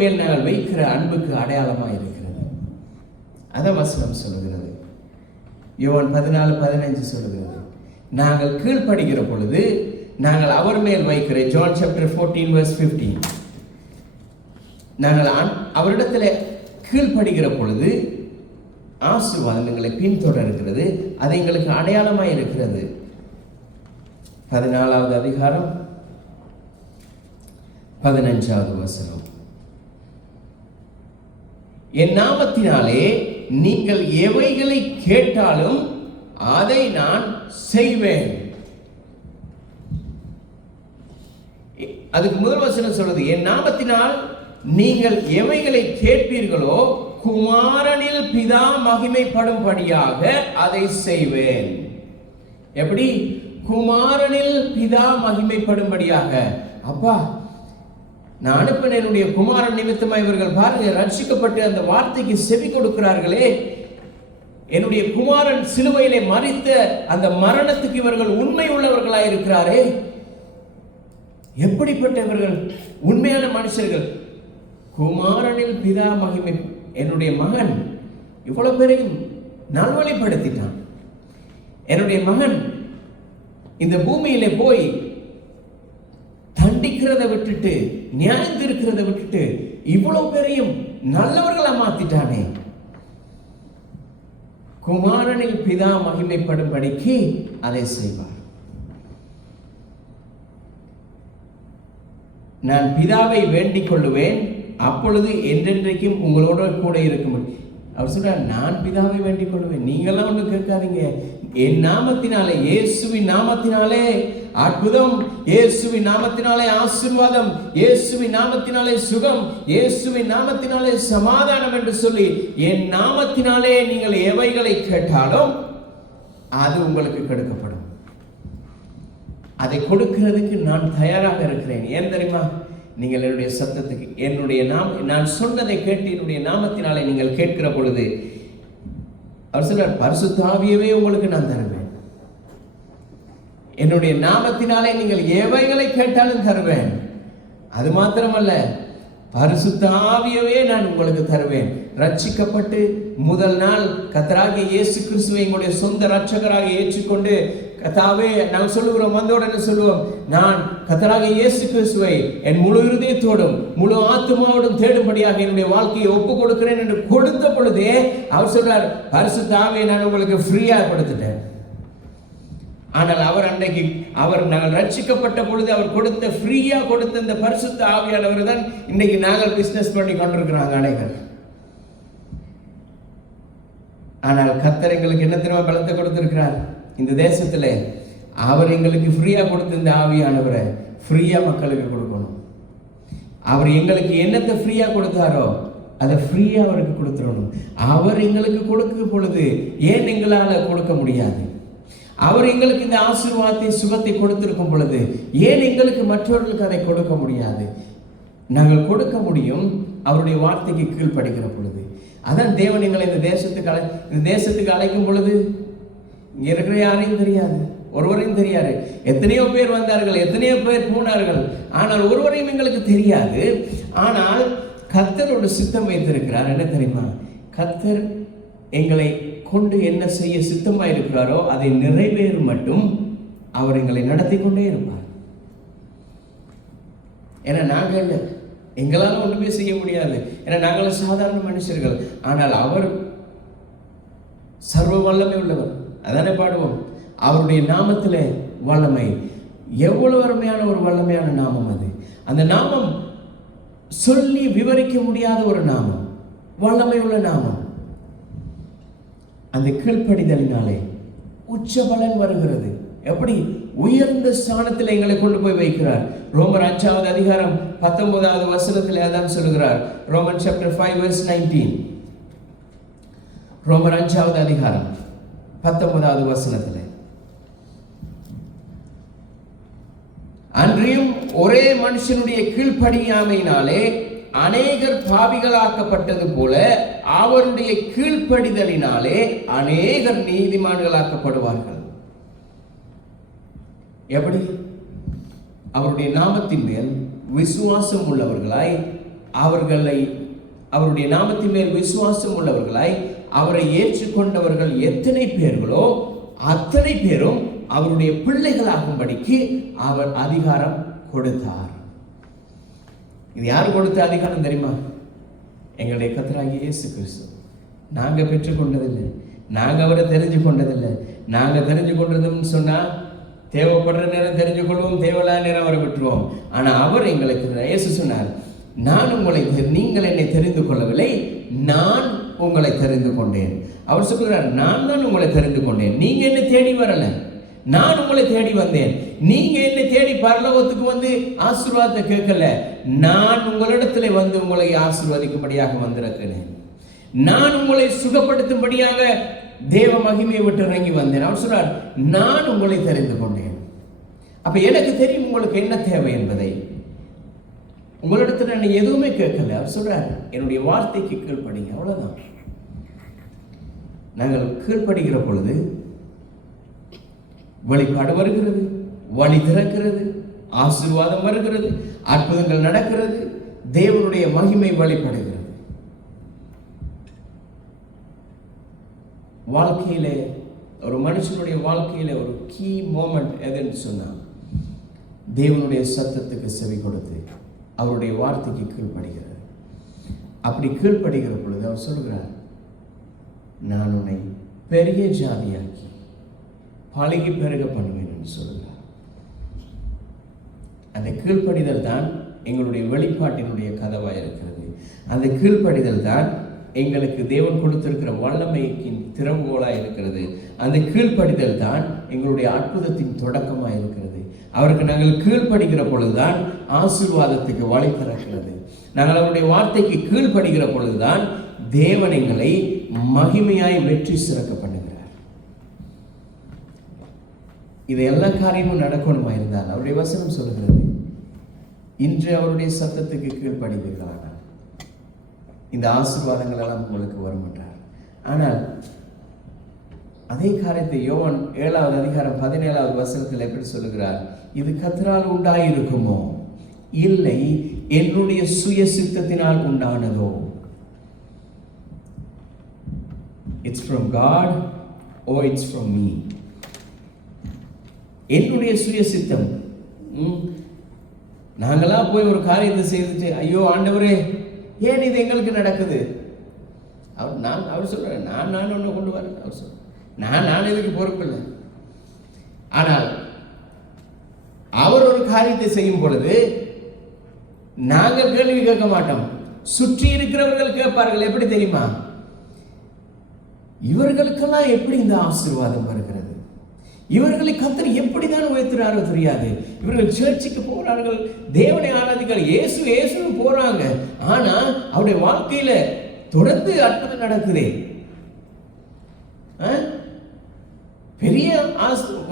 மேல் நாங்கள் வைக்கிற அன்புக்கு அடையாளமாக இருக்கிறது. அத வசனம் சொல்லுகிறது. யோவான் 14:15 சொல்லுகிறது, நாங்கள் கீழ்ப்படுகிற பொழுது நாங்கள் அவர் மேல் வைக்கிற, ஜான் சாப்டர் 14:15, நாங்கள் அவரிடத்தில் கீழ்ப்படுகிற பொழுது ஆசீர்வாதம் எங்களை பின்தொடர்கிறது. அது எங்களுக்கு அடையாளமாக இருக்கிறது. 14வது அதிகாரம் 15வது வசனம், என் நாமத்தினாலே நீங்கள் எவைகளை கேட்டாலும் அதை நான் செய்வேன். அதுக்கு முதல் வசனம் சொல்றது, என் நாமத்தினால் நீங்கள் எவைகளை கேட்பீர்களோ குமாரனில் பிதா மகிமைப்படும்படியாக அதை செய்வேன். எப்படி? குமாரனில் பிதா மகிமைப்படும்படியாக. அப்பா, நான் அனுப்பின என்னுடைய குமாரன் நிமித்தமா இவர்கள் பாருங்க ரட்சிக்கப்பட்டு அந்த வார்த்தைக்கு செவி கொடுக்கிறார்களே. என்னுடைய குமாரன் சிலுவையிலே மரித்த அந்த மரணத்துக்கு இவர்கள் உண்மை உள்ளவர்களாய் இருக்கிறாரே. எப்படிப்பட்டவர்கள் உண்மையான மனுஷர்கள். குமாரனில் பிதா மகிமை. என்னுடைய மகன் இவ்வளவு பேரையும் நல்வழிப்படுத்திட்டான். என்னுடைய மகன் இந்த பூமியிலே போய் தண்டிக்கிறத விட்டுட்டு, நியாயந்திருக்கிறத விட்டுட்டு இவ்வளவு பேரையும் நல்லவர்களா மாத்திட்டானே. குமாரனில் பிதா மகிமைப்படும்படிக்கு அதை செய்வார். நான் பிதாவை வேண்டிக் கொள்ளுவேன், அப்பொழுது என்றென்றைக்கும் உங்களோட கூட இருக்கும். அவர் சொல்றார், நான் பிதாவை வேண்டிக் கொள்வேன், நீங்களாம் ஒன்றும் கேட்காதீங்க. என் நாமத்தினாலே, இயேசுவின் நாமத்தினாலே அற்புதம், இயேசுவின் நாமத்தினாலே ஆசீர்வாதம், இயேசுவின் நாமத்தினாலே சுகம், இயேசுவின் நாமத்தினாலே சமாதானம் என்று சொல்லி என் நாமத்தினாலே நீங்கள் எவைகளை கேட்டாலும் அது உங்களுக்கு கொடுக்கப்படும். அதை கொடுக்கிறதுக்கு நான் தயாராக இருக்கிறேன். ஏன் தெரியுமா? நீங்கள் என்னுடைய சத்தத்துக்கு, நான் சொன்னதை கேட்டு என்னுடைய நாமத்தினாலே நீங்கள் கேட்கிற பொழுது அவர் சொல்றார், பரிசுத்த ஆவியவே உங்களுக்கு நான் தருவேன். என்னுடைய நாமத்தினாலே நீங்கள் எவைகளை கேட்டாலும் தருவேன். அது மாத்திரமல்ல, பரிசுத்த ஆவியவே நான் உங்களுக்கு தருவேன். ரட்சிக்கப்பட்டு முதல் நாள் கர்த்தராகிய இயேசு கிறிஸ்துவை எங்களுடைய சொந்த ரட்சகராக ஏற்றுக்கொண்டு, கர்த்தாவே நாங்கள் சொல்லுகிறோம், வந்தோடனே சொல்லுவோம், நான் கர்த்தராகிய இயேசு கிறிஸ்துவை என் முழு இருதயத்தோடும் முழு ஆத்துமாவோடும் தேடும்படியாக என்னுடைய வாழ்க்கையை ஒப்பு கொடுக்கிறேன் என்று கொடுத்த பொழுதே அவர் சொல்றார், பரிசுத்த ஆவியை நான் உங்களுக்கு ஃப்ரீயா கொடுத்துட்டேன். ஆனால் அவர் நாங்கள் ரட்சிக்கப்பட்ட பொழுது அவர் கொடுத்த, ஃப்ரீயா கொடுத்த இந்த பரிசுத்த ஆவியானவர் தான் இன்னைக்கு நாங்கள் பிசினஸ் பண்ணி கொண்டிருக்கிறாங்க அனைவர். ஆனால் கர்த்தர் எங்களுக்கு என்ன தெரியுமா பலத்தை கொடுத்திருக்கிறார்? இந்த தேசத்துல அவர் எங்களுக்கு ஃப்ரீயா கொடுத்த இந்த ஆவியானவரை ஃப்ரீயா மக்களுக்கு கொடுக்கணும். அவர் எங்களுக்கு என்னத்தை ஃப்ரீயா கொடுத்தாரோ அதை ஃப்ரீயா அவருக்கு கொடுத்துடணும். அவர் எங்களுக்கு கொடுக்கும் பொழுது ஏன் எங்களால கொடுக்க முடியாது? அவர் எங்களுக்கு இந்த ஆசீர்வாதத்தை, சுகத்தை கொடுத்திருக்கும் பொழுது ஏன் எங்களுக்கு மற்றவர்களுக்கு அதை கொடுக்க முடியாது? நாங்கள் கொடுக்க முடியும் அவருடைய வார்த்தைக்கு கீழ்ப்படுகிற பொழுது. அதான் தேவன் எங்களை இந்த தேசத்துக்கு அழைக்கும் பொழுது இங்க இருக்கிற யாரையும் தெரியாது, ஒருவரையும் தெரியாது. எத்தனையோ பேர் வந்தார்கள், எத்தனையோ பேர் போனார்கள், ஆனால் ஒருவரையும் எங்களுக்கு தெரியாது. ஆனால் கர்த்தரோட சித்தம் வைத்திருக்கிறார். என்ன தெரியுமா? கர்த்தர் எங்களை கொண்டு என்ன செய்ய சித்தமாக இருக்கிறாரோ அதை நிறைவேறும் மட்டும் அவர் எங்களை நடத்தி கொண்டே இருப்பார். ஏன்னா நாங்கள் எங்களால் ஒன்றுமே செய்ய முடியாது. ஏன்னா நாங்கள் சாதாரண மனுஷர்கள். ஆனால் அவர் சர்வ வல்லமை உள்ளவர். அதானே பாடுவோம், அவருடைய நாமத்தில் வல்லமை. எவ்வளவு அருமையான ஒரு வல்லமையான நாமம் அது. அந்த நாமம் சொல்லி விவரிக்க முடியாத ஒரு நாமம், வல்லமை உள்ள நாமம். அந்த கீழ்ப்படிதலினாலே உச்ச பலன் வருகிறது. எப்படி உயர்ந்த ஸ்தானத்தில் எங்களை கொண்டு போய் வைக்கிறார். ரோமர் 5வது அதிகாரம் 19வது வசனத்தில் அதான் சொல்கிறார். Roman chapter 5 verse 19. ரோமர் 5வது அதிகாரம் 19வது வசனத்தில், அன்றியும் ஒரே மனுஷனுடைய கீழ்ப்படியாமையினாலே அநேகர் பாவிகளாக்கப்பட்டது போல அவருடைய கீழ்ப்படிதலினாலே அநேகர் நீதிமான்களாக்கப்படுவார்கள். எப்படி? அவருடைய நாமத்தின் மேல் விசுவாசம் உள்ளவர்களாய், அவருடைய நாமத்தின் மேல் விசுவாசம் உள்ளவர்களாய் அவரை ஏற்றுக்கொண்டவர்கள் எத்தனை பேர்களோ அத்தனை பேரும் அவருடைய பிள்ளைகளாகும்படிக்கு அவர் அதிகாரம் கொடுத்தார். இது யார் கொடுத்த அதிகாரம் தெரியுமா? எங்களுடைய கர்த்தராகிய இயேசு கிறிஸ்து. நாங்க பெற்றுக்கொண்டதில்லை, நாங்க அவரை தெரிஞ்சு கொண்டதில்லை. நாங்க தெரிஞ்சு கொண்டதுன்னு சொன்னா தேவைப்படுற நேரம் தெரிஞ்சு கொள்வோம், தேவையில்லாத நேரம் அவரை விட்டுருவோம். ஆனா அவர் எங்களுக்கு, இயேசு சொன்னார், நீங்கள் என்னை தெரிந்து கொள்ளவில்லை, நான் உங்களை தெரிந்து கொண்டேன். அவர் சொல்கிறார், நான் தான் உங்களை தெரிந்து கொண்டேன். நீங்க என்னை தேடி வரல, நான் உங்களை தேடி வந்தேன். நீங்க என்னை தேடி பரலோகத்துக்கு வந்து ஆசீர்வாதத்தை கேட்கல, நான் உங்களிடத்துல வந்து உங்களை ஆசீர்வதிக்கும்படியாக வந்திருக்கிறேன். நான் உங்களை சுகப்படுத்தும்படியாக தேவ மகிமையை விட்டு இறங்கி வந்தேன். அவர் சொல்றார், நான் உங்களை தெரிந்து கொண்டேன். அப்ப எனக்கு தெரியும் உங்களுக்கு என்ன தேவை என்பதை. உங்களிடத்துல நான் எதுவுமே கேட்கல. அவர் சொல்றார், என்னுடைய வார்த்தைக்கு கீழ்ப்படிங்க, அவ்வளவுதான். நாங்கள் கீழ்ப்படுகிற பொழுது வெளிப்பாடு வருகிறது, வழி திறக்கிறது, ஆசீர்வாதம் வருகிறது, அற்புதங்கள் நடக்கிறது, தேவனுடைய மகிமை வெளிப்படுகிறது. வாழ்க்கையில, ஒரு மனுஷனுடைய வாழ்க்கையில ஒரு கீ மோமெண்ட் எதுன்னு சொன்னா, தேவனுடைய சத்தத்துக்கு செவி கொடுத்து அவருடைய வார்த்தைக்கு கீழ்ப்படுகிறது. அப்படி கீழ்ப்படுகிற பொழுது அவர் சொல்கிறார், நான் உன்னை பெரிய ஜாதியாக்கி பழகி பெருக பண்ணுவேன் என்று சொல்கிறார். அந்த கீழ்ப்படிதல் தான் எங்களுடைய வெளிப்பாட்டினுடைய கதவாய் இருக்கிறது. அந்த கீழ்ப்படிதல் தான் எங்களுக்கு தேவன் கொடுத்திருக்கிற வல்லமையின் திறவுகோலாய் இருக்கிறது. அந்த கீழ்ப்படிதல் தான் எங்களுடைய அற்புதத்தின் தொடக்கமாக இருக்கிறது. அவருக்கு நாங்கள் கீழ்ப்படுகிற பொழுதுதான் ஆசீர்வாதத்துக்கு வழி திறக்கிறது. நாங்கள் அவருடைய வார்த்தைக்கு கீழ்ப்படுகிற பொழுதுதான் தேவன் எங்களை மகிமையாய் வெற்றி சிறக்க பண்ணுகிறார். இது எல்லா காரியமும் நடக்கணுமா இருந்தால் அவருடைய வசனம் சொல்கிறது, இன்று அவருடைய சத்தத்துக்கு கீழ்ப்படுவீர்களானால் இந்த ஆசீர்வாதங்கள் எல்லாம் உங்களுக்கு வரும் என்றார். ஆனால் அதே காரியத்தை யோவான் 7வது அதிகாரம் 17வது வசனத்தில் எப்படி சொல்லுகிறார்? இது கர்த்தரால் உண்டாயிருக்குமோ, இல்லை என்னுடைய சுய சித்தத்தினால் உண்டானதோ? It's from God oh it's from me. என்னுடைய சுய சித்தம். நாங்களா போய் ஒரு காரியத்தை செய்துட்டு, ஐயோ ஆண்டவரே ஏன் இது எங்களுக்கு நடக்குது? அவர் சொல்றாரு, நான் ஒன்று கொண்டு வரேன். அவர் சொல்ற, நான் இதுக்கு பொறுப்பில்லை. ஆனால் அவர் ஒரு காரியத்தை செய்யும் பொழுது நாங்கள் கேள்வி கேட்க மாட்டோம். சுற்றி இருக்கிறவர்கள் கேட்பார்கள். எப்படி தெரியுமா? இவர்களுக்கெல்லாம் எப்படி இந்த ஆசீர்வாதம் வருகிறது? இவர்களை கர்த்தர் எப்படிதான் உயர்த்துறாரோ தெரியாது. இவர்கள் சர்ச்சுக்கு போறார்கள், தேவனை ஆராதிக்கிறார்கள், இயேசு போறாங்க. ஆனா அவருடைய வாழ்க்கையில தொடர்ந்து அற்புதம் நடக்குதே. பெரிய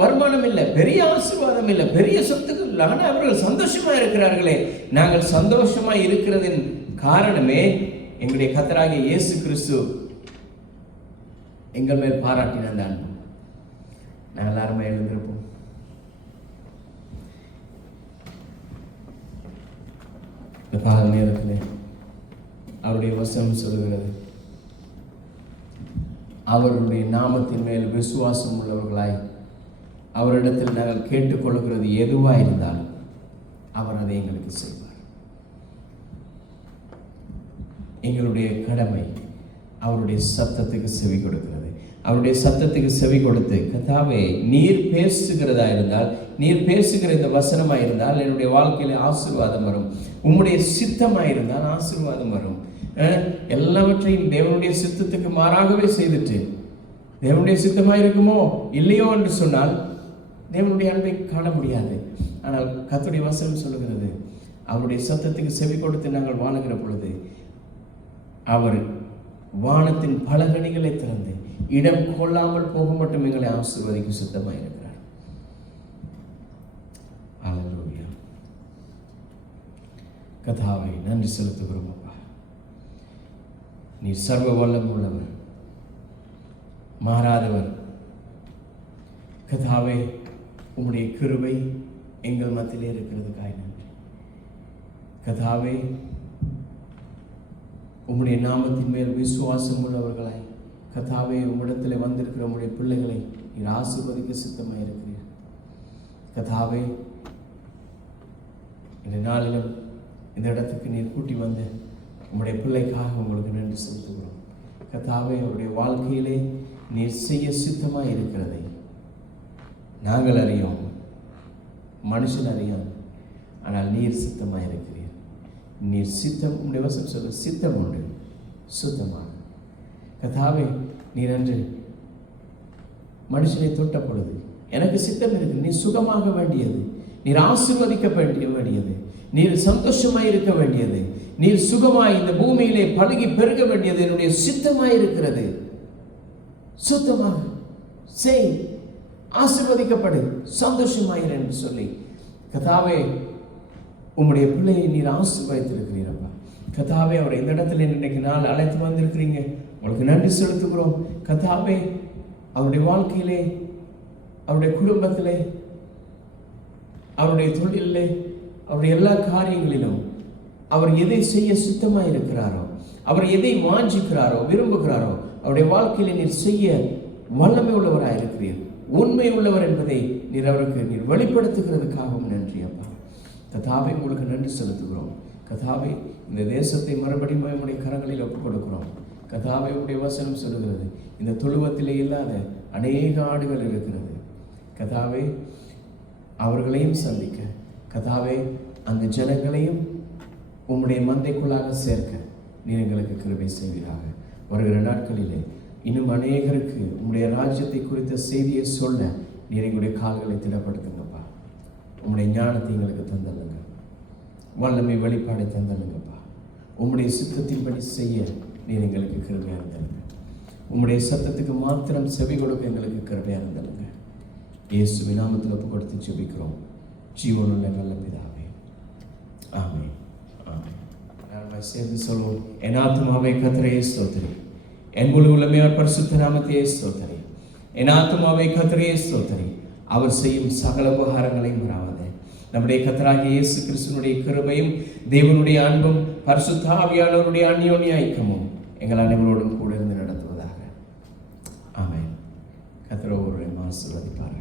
வருமானம் இல்லை, பெரிய ஆசீர்வாதம் இல்லை, பெரிய சொத்துக்கள் இல்லை. ஆனா அவர்கள் சந்தோஷமா இருக்கிறார்களே. நாங்கள் சந்தோஷமா இருக்கிறதின் காரணமே எங்களுடைய கர்த்தராகிய இயேசு கிறிஸ்து எங்கள் மேல் பாராட்டின அந்த அன்பு. நாங்கள் எல்லாருமே எழுந்திருப்போம். இந்த கால நேரத்தில் அவருடைய வசனம் சொல்லுகிறது, அவருடைய நாமத்தின் மேல் விசுவாசம் உள்ளவர்களாய் அவரிடத்தில் நாங்கள் கேட்டுக்கொள்கிறது எதுவாக இருந்தாலும் அவர் அதை எங்களுக்கு செய்வார். எங்களுடைய கடமை அவருடைய சத்தத்துக்கு செவி கொடுக்கிறது. அவருடைய சத்தத்துக்கு செவி கொடுத்து, கர்த்தாவே நீர் பேசுகிறதா இருந்தால், நீர் பேசுகிற இந்த வசனமாக இருந்தால் என்னுடைய வாழ்க்கையில ஆசீர்வாதம் வரும். உம்முடைய சித்தமாக இருந்தால் ஆசீர்வாதம் வரும். எல்லாவற்றையும் தேவனுடைய சித்தத்துக்கு மாறாகவே செய்துட்டு தேவனுடைய சித்தமாக இருக்குமோ இல்லையோ என்று சொன்னால் தேவனுடைய அன்பை காண முடியாது. ஆனால் கர்த்தருடைய வசனம் சொல்லுகிறது, அவருடைய சத்தத்துக்கு செவி கொடுத்து நாங்கள் வாழுகிற பொழுது அவர் வானத்தின் பலகணிகளை திறந்து இடம் கொள்ளாமல் போக மட்டும் எங்களை ஆசீர்வதிக்க சித்தமாக இருக்கிறார். அல்லேலூயா. கர்த்தாவே நன்றி செலுத்துகிறோம் அப்பா. நீர் சர்வ வல்லம் உள்ளவர், மாறாதவர். கர்த்தாவே உம்முடைய கிருபை எங்கள் மத்தியிலே இருக்கிறதுக்காய் நன்றி. கர்த்தாவே உம்முடைய நாமத்தின் மேல் விசுவாசம் உள்ளவர்களாய் கர்த்தாவே உம்மிடத்தில் வந்திருக்கிற உம்முடைய பிள்ளைகளை நீர் ஆசீர்வதிக்க சித்தமாக இருக்கிறீர். கர்த்தாவே இந்த நாளிலும் இந்த இடத்துக்கு நீர் கூட்டி வந்து உம்முடைய பிள்ளைக்காக உங்களுக்கு நன்றி செலுத்துகிறோம். கர்த்தாவே அவருடைய வாழ்க்கையிலே நீர் செய்ய சித்தமாக இருக்கிறதை நாங்கள் அறியோம், மனுஷன் அறியோம். ஆனால் நீர் சித்தமாக இருக்கிறீர். நீர் சித்தம், உடைய வசனம் சொல்ல சித்தம் உண்டு சுத்தமாக. கர்த்தாவே நீர் அன்று மனுஷனை தொட்ட பொழுது எனக்கு சித்தம் இருக்கு, நீ சுகமாக வேண்டியது, நீர் ஆசீர்வதிக்க வேண்டியது, நீர் சந்தோஷமாய் இருக்க வேண்டியது, நீர் சுகமாய் இந்த பூமியிலே பழகி பெருக வேண்டியது என்னுடைய சித்தமாய் இருக்கிறது. சுத்தமாக செய், ஆசீர்வதிக்கப்படு, சந்தோஷமாயிரு என்று சொல்லி கர்த்தாவே உம்முடைய பிள்ளையை நீர் ஆசீர்வதித்திருக்கிறீரப்பா. கர்த்தாவே அவரை இந்த இடத்துல இன்னைக்கு நாள் அழைத்து வந்திருக்கிறீங்க, உங்களுக்கு நன்றி செலுத்துகிறோம். கர்த்தாவே அவருடைய வாழ்க்கையிலே, அவருடைய குடும்பத்திலே, அவருடைய தொழிலே, அவருடைய எல்லா காரியங்களிலும் அவர் எதை செய்ய சித்தமாக இருக்கிறாரோ, அவர் எதை வாஞ்சிக்கிறாரோ விரும்புகிறாரோ அவருடைய வாழ்க்கையில நீர் செய்ய வல்லமை உள்ளவராக இருக்கிறீர், உண்மை உள்ளவர் என்பதை நீர் அவருக்கு நீர் வெளிப்படுத்துகிறதுக்காகவும் நன்றி அப்பா. கர்த்தாவே உங்களுக்கு நன்றி செலுத்துகிறோம். கர்த்தாவே இந்த தேசத்தை மறுபடியும் உடைய கரங்களில் ஒப்புக் கொடுக்கிறோம். கர்த்தாவே உடைய வசனம் சொல்லுகிறது, இந்த தொழுவத்திலே இல்லாத அநேக ஆடுகள் இருக்கிறது. கர்த்தாவே அவர்களையும் சந்திக்க, கர்த்தாவே அந்த ஜனங்களையும் உம்முடைய மந்தைக்குள்ளாக சேர்க்க நீர் எங்களுக்கு கிருபை செய்வீராக. வருகிற நாட்களிலே இன்னும் அநேகருக்கு உம்முடைய ராஜ்யத்தை குறித்த செய்தியை சொல்ல நீர் எங்களுடைய கால்களை திடப்படுத்துங்கப்பா. உம்முடைய ஞானத்தை எங்களுக்கு தந்தல்லுங்க, வல்லமை வெளிப்பாடை தந்தல்லுங்கப்பா. உம்முடைய சித்தத்தின்படி செய்ய நீர் எங்களுக்கு கிருபையாக இருந்தல்லுங்க. உம்முடைய சத்தத்துக்கு மாத்திரம் செவி கொடுக்க எங்களுக்கு கிருபையாக இருந்தல்லுங்க. இயேசுவின் நாமத்தில் ஒப்பு கொடுத்து ஜெபிக்கிறோம் ஜீவனுள்ள நல்ல பிதாவே, ஆமென். சேர்ந்து சொல்வோம், என் ஆத்துமாவே கர்த்தரையே ஸ்தோத்திரி, என் முழு உள்ளமையார் பரிசுத்த நாமத்தையே ஸ்தோத்திரி. என் ஆத்துமாவே கர்த்தரையே ஸ்தோத்திரி, அவர் செய்யும் சகல உபகாரங்களையும் மறவாதே. நம்முடைய கர்த்தராகிய இயேசு கிறிஸ்துவினுடைய கிருபையும் தேவனுடைய அன்பும் பரிசுத்த ஆவியானவருடைய அந்யோன்ய ஐக்கியமும் எங்கள் அனைவரோடும் கூட இருந்து நடத்துவதாக. ஆமென். கர்த்தர் ஒருவரை ஆசீர்வதிப்பார்.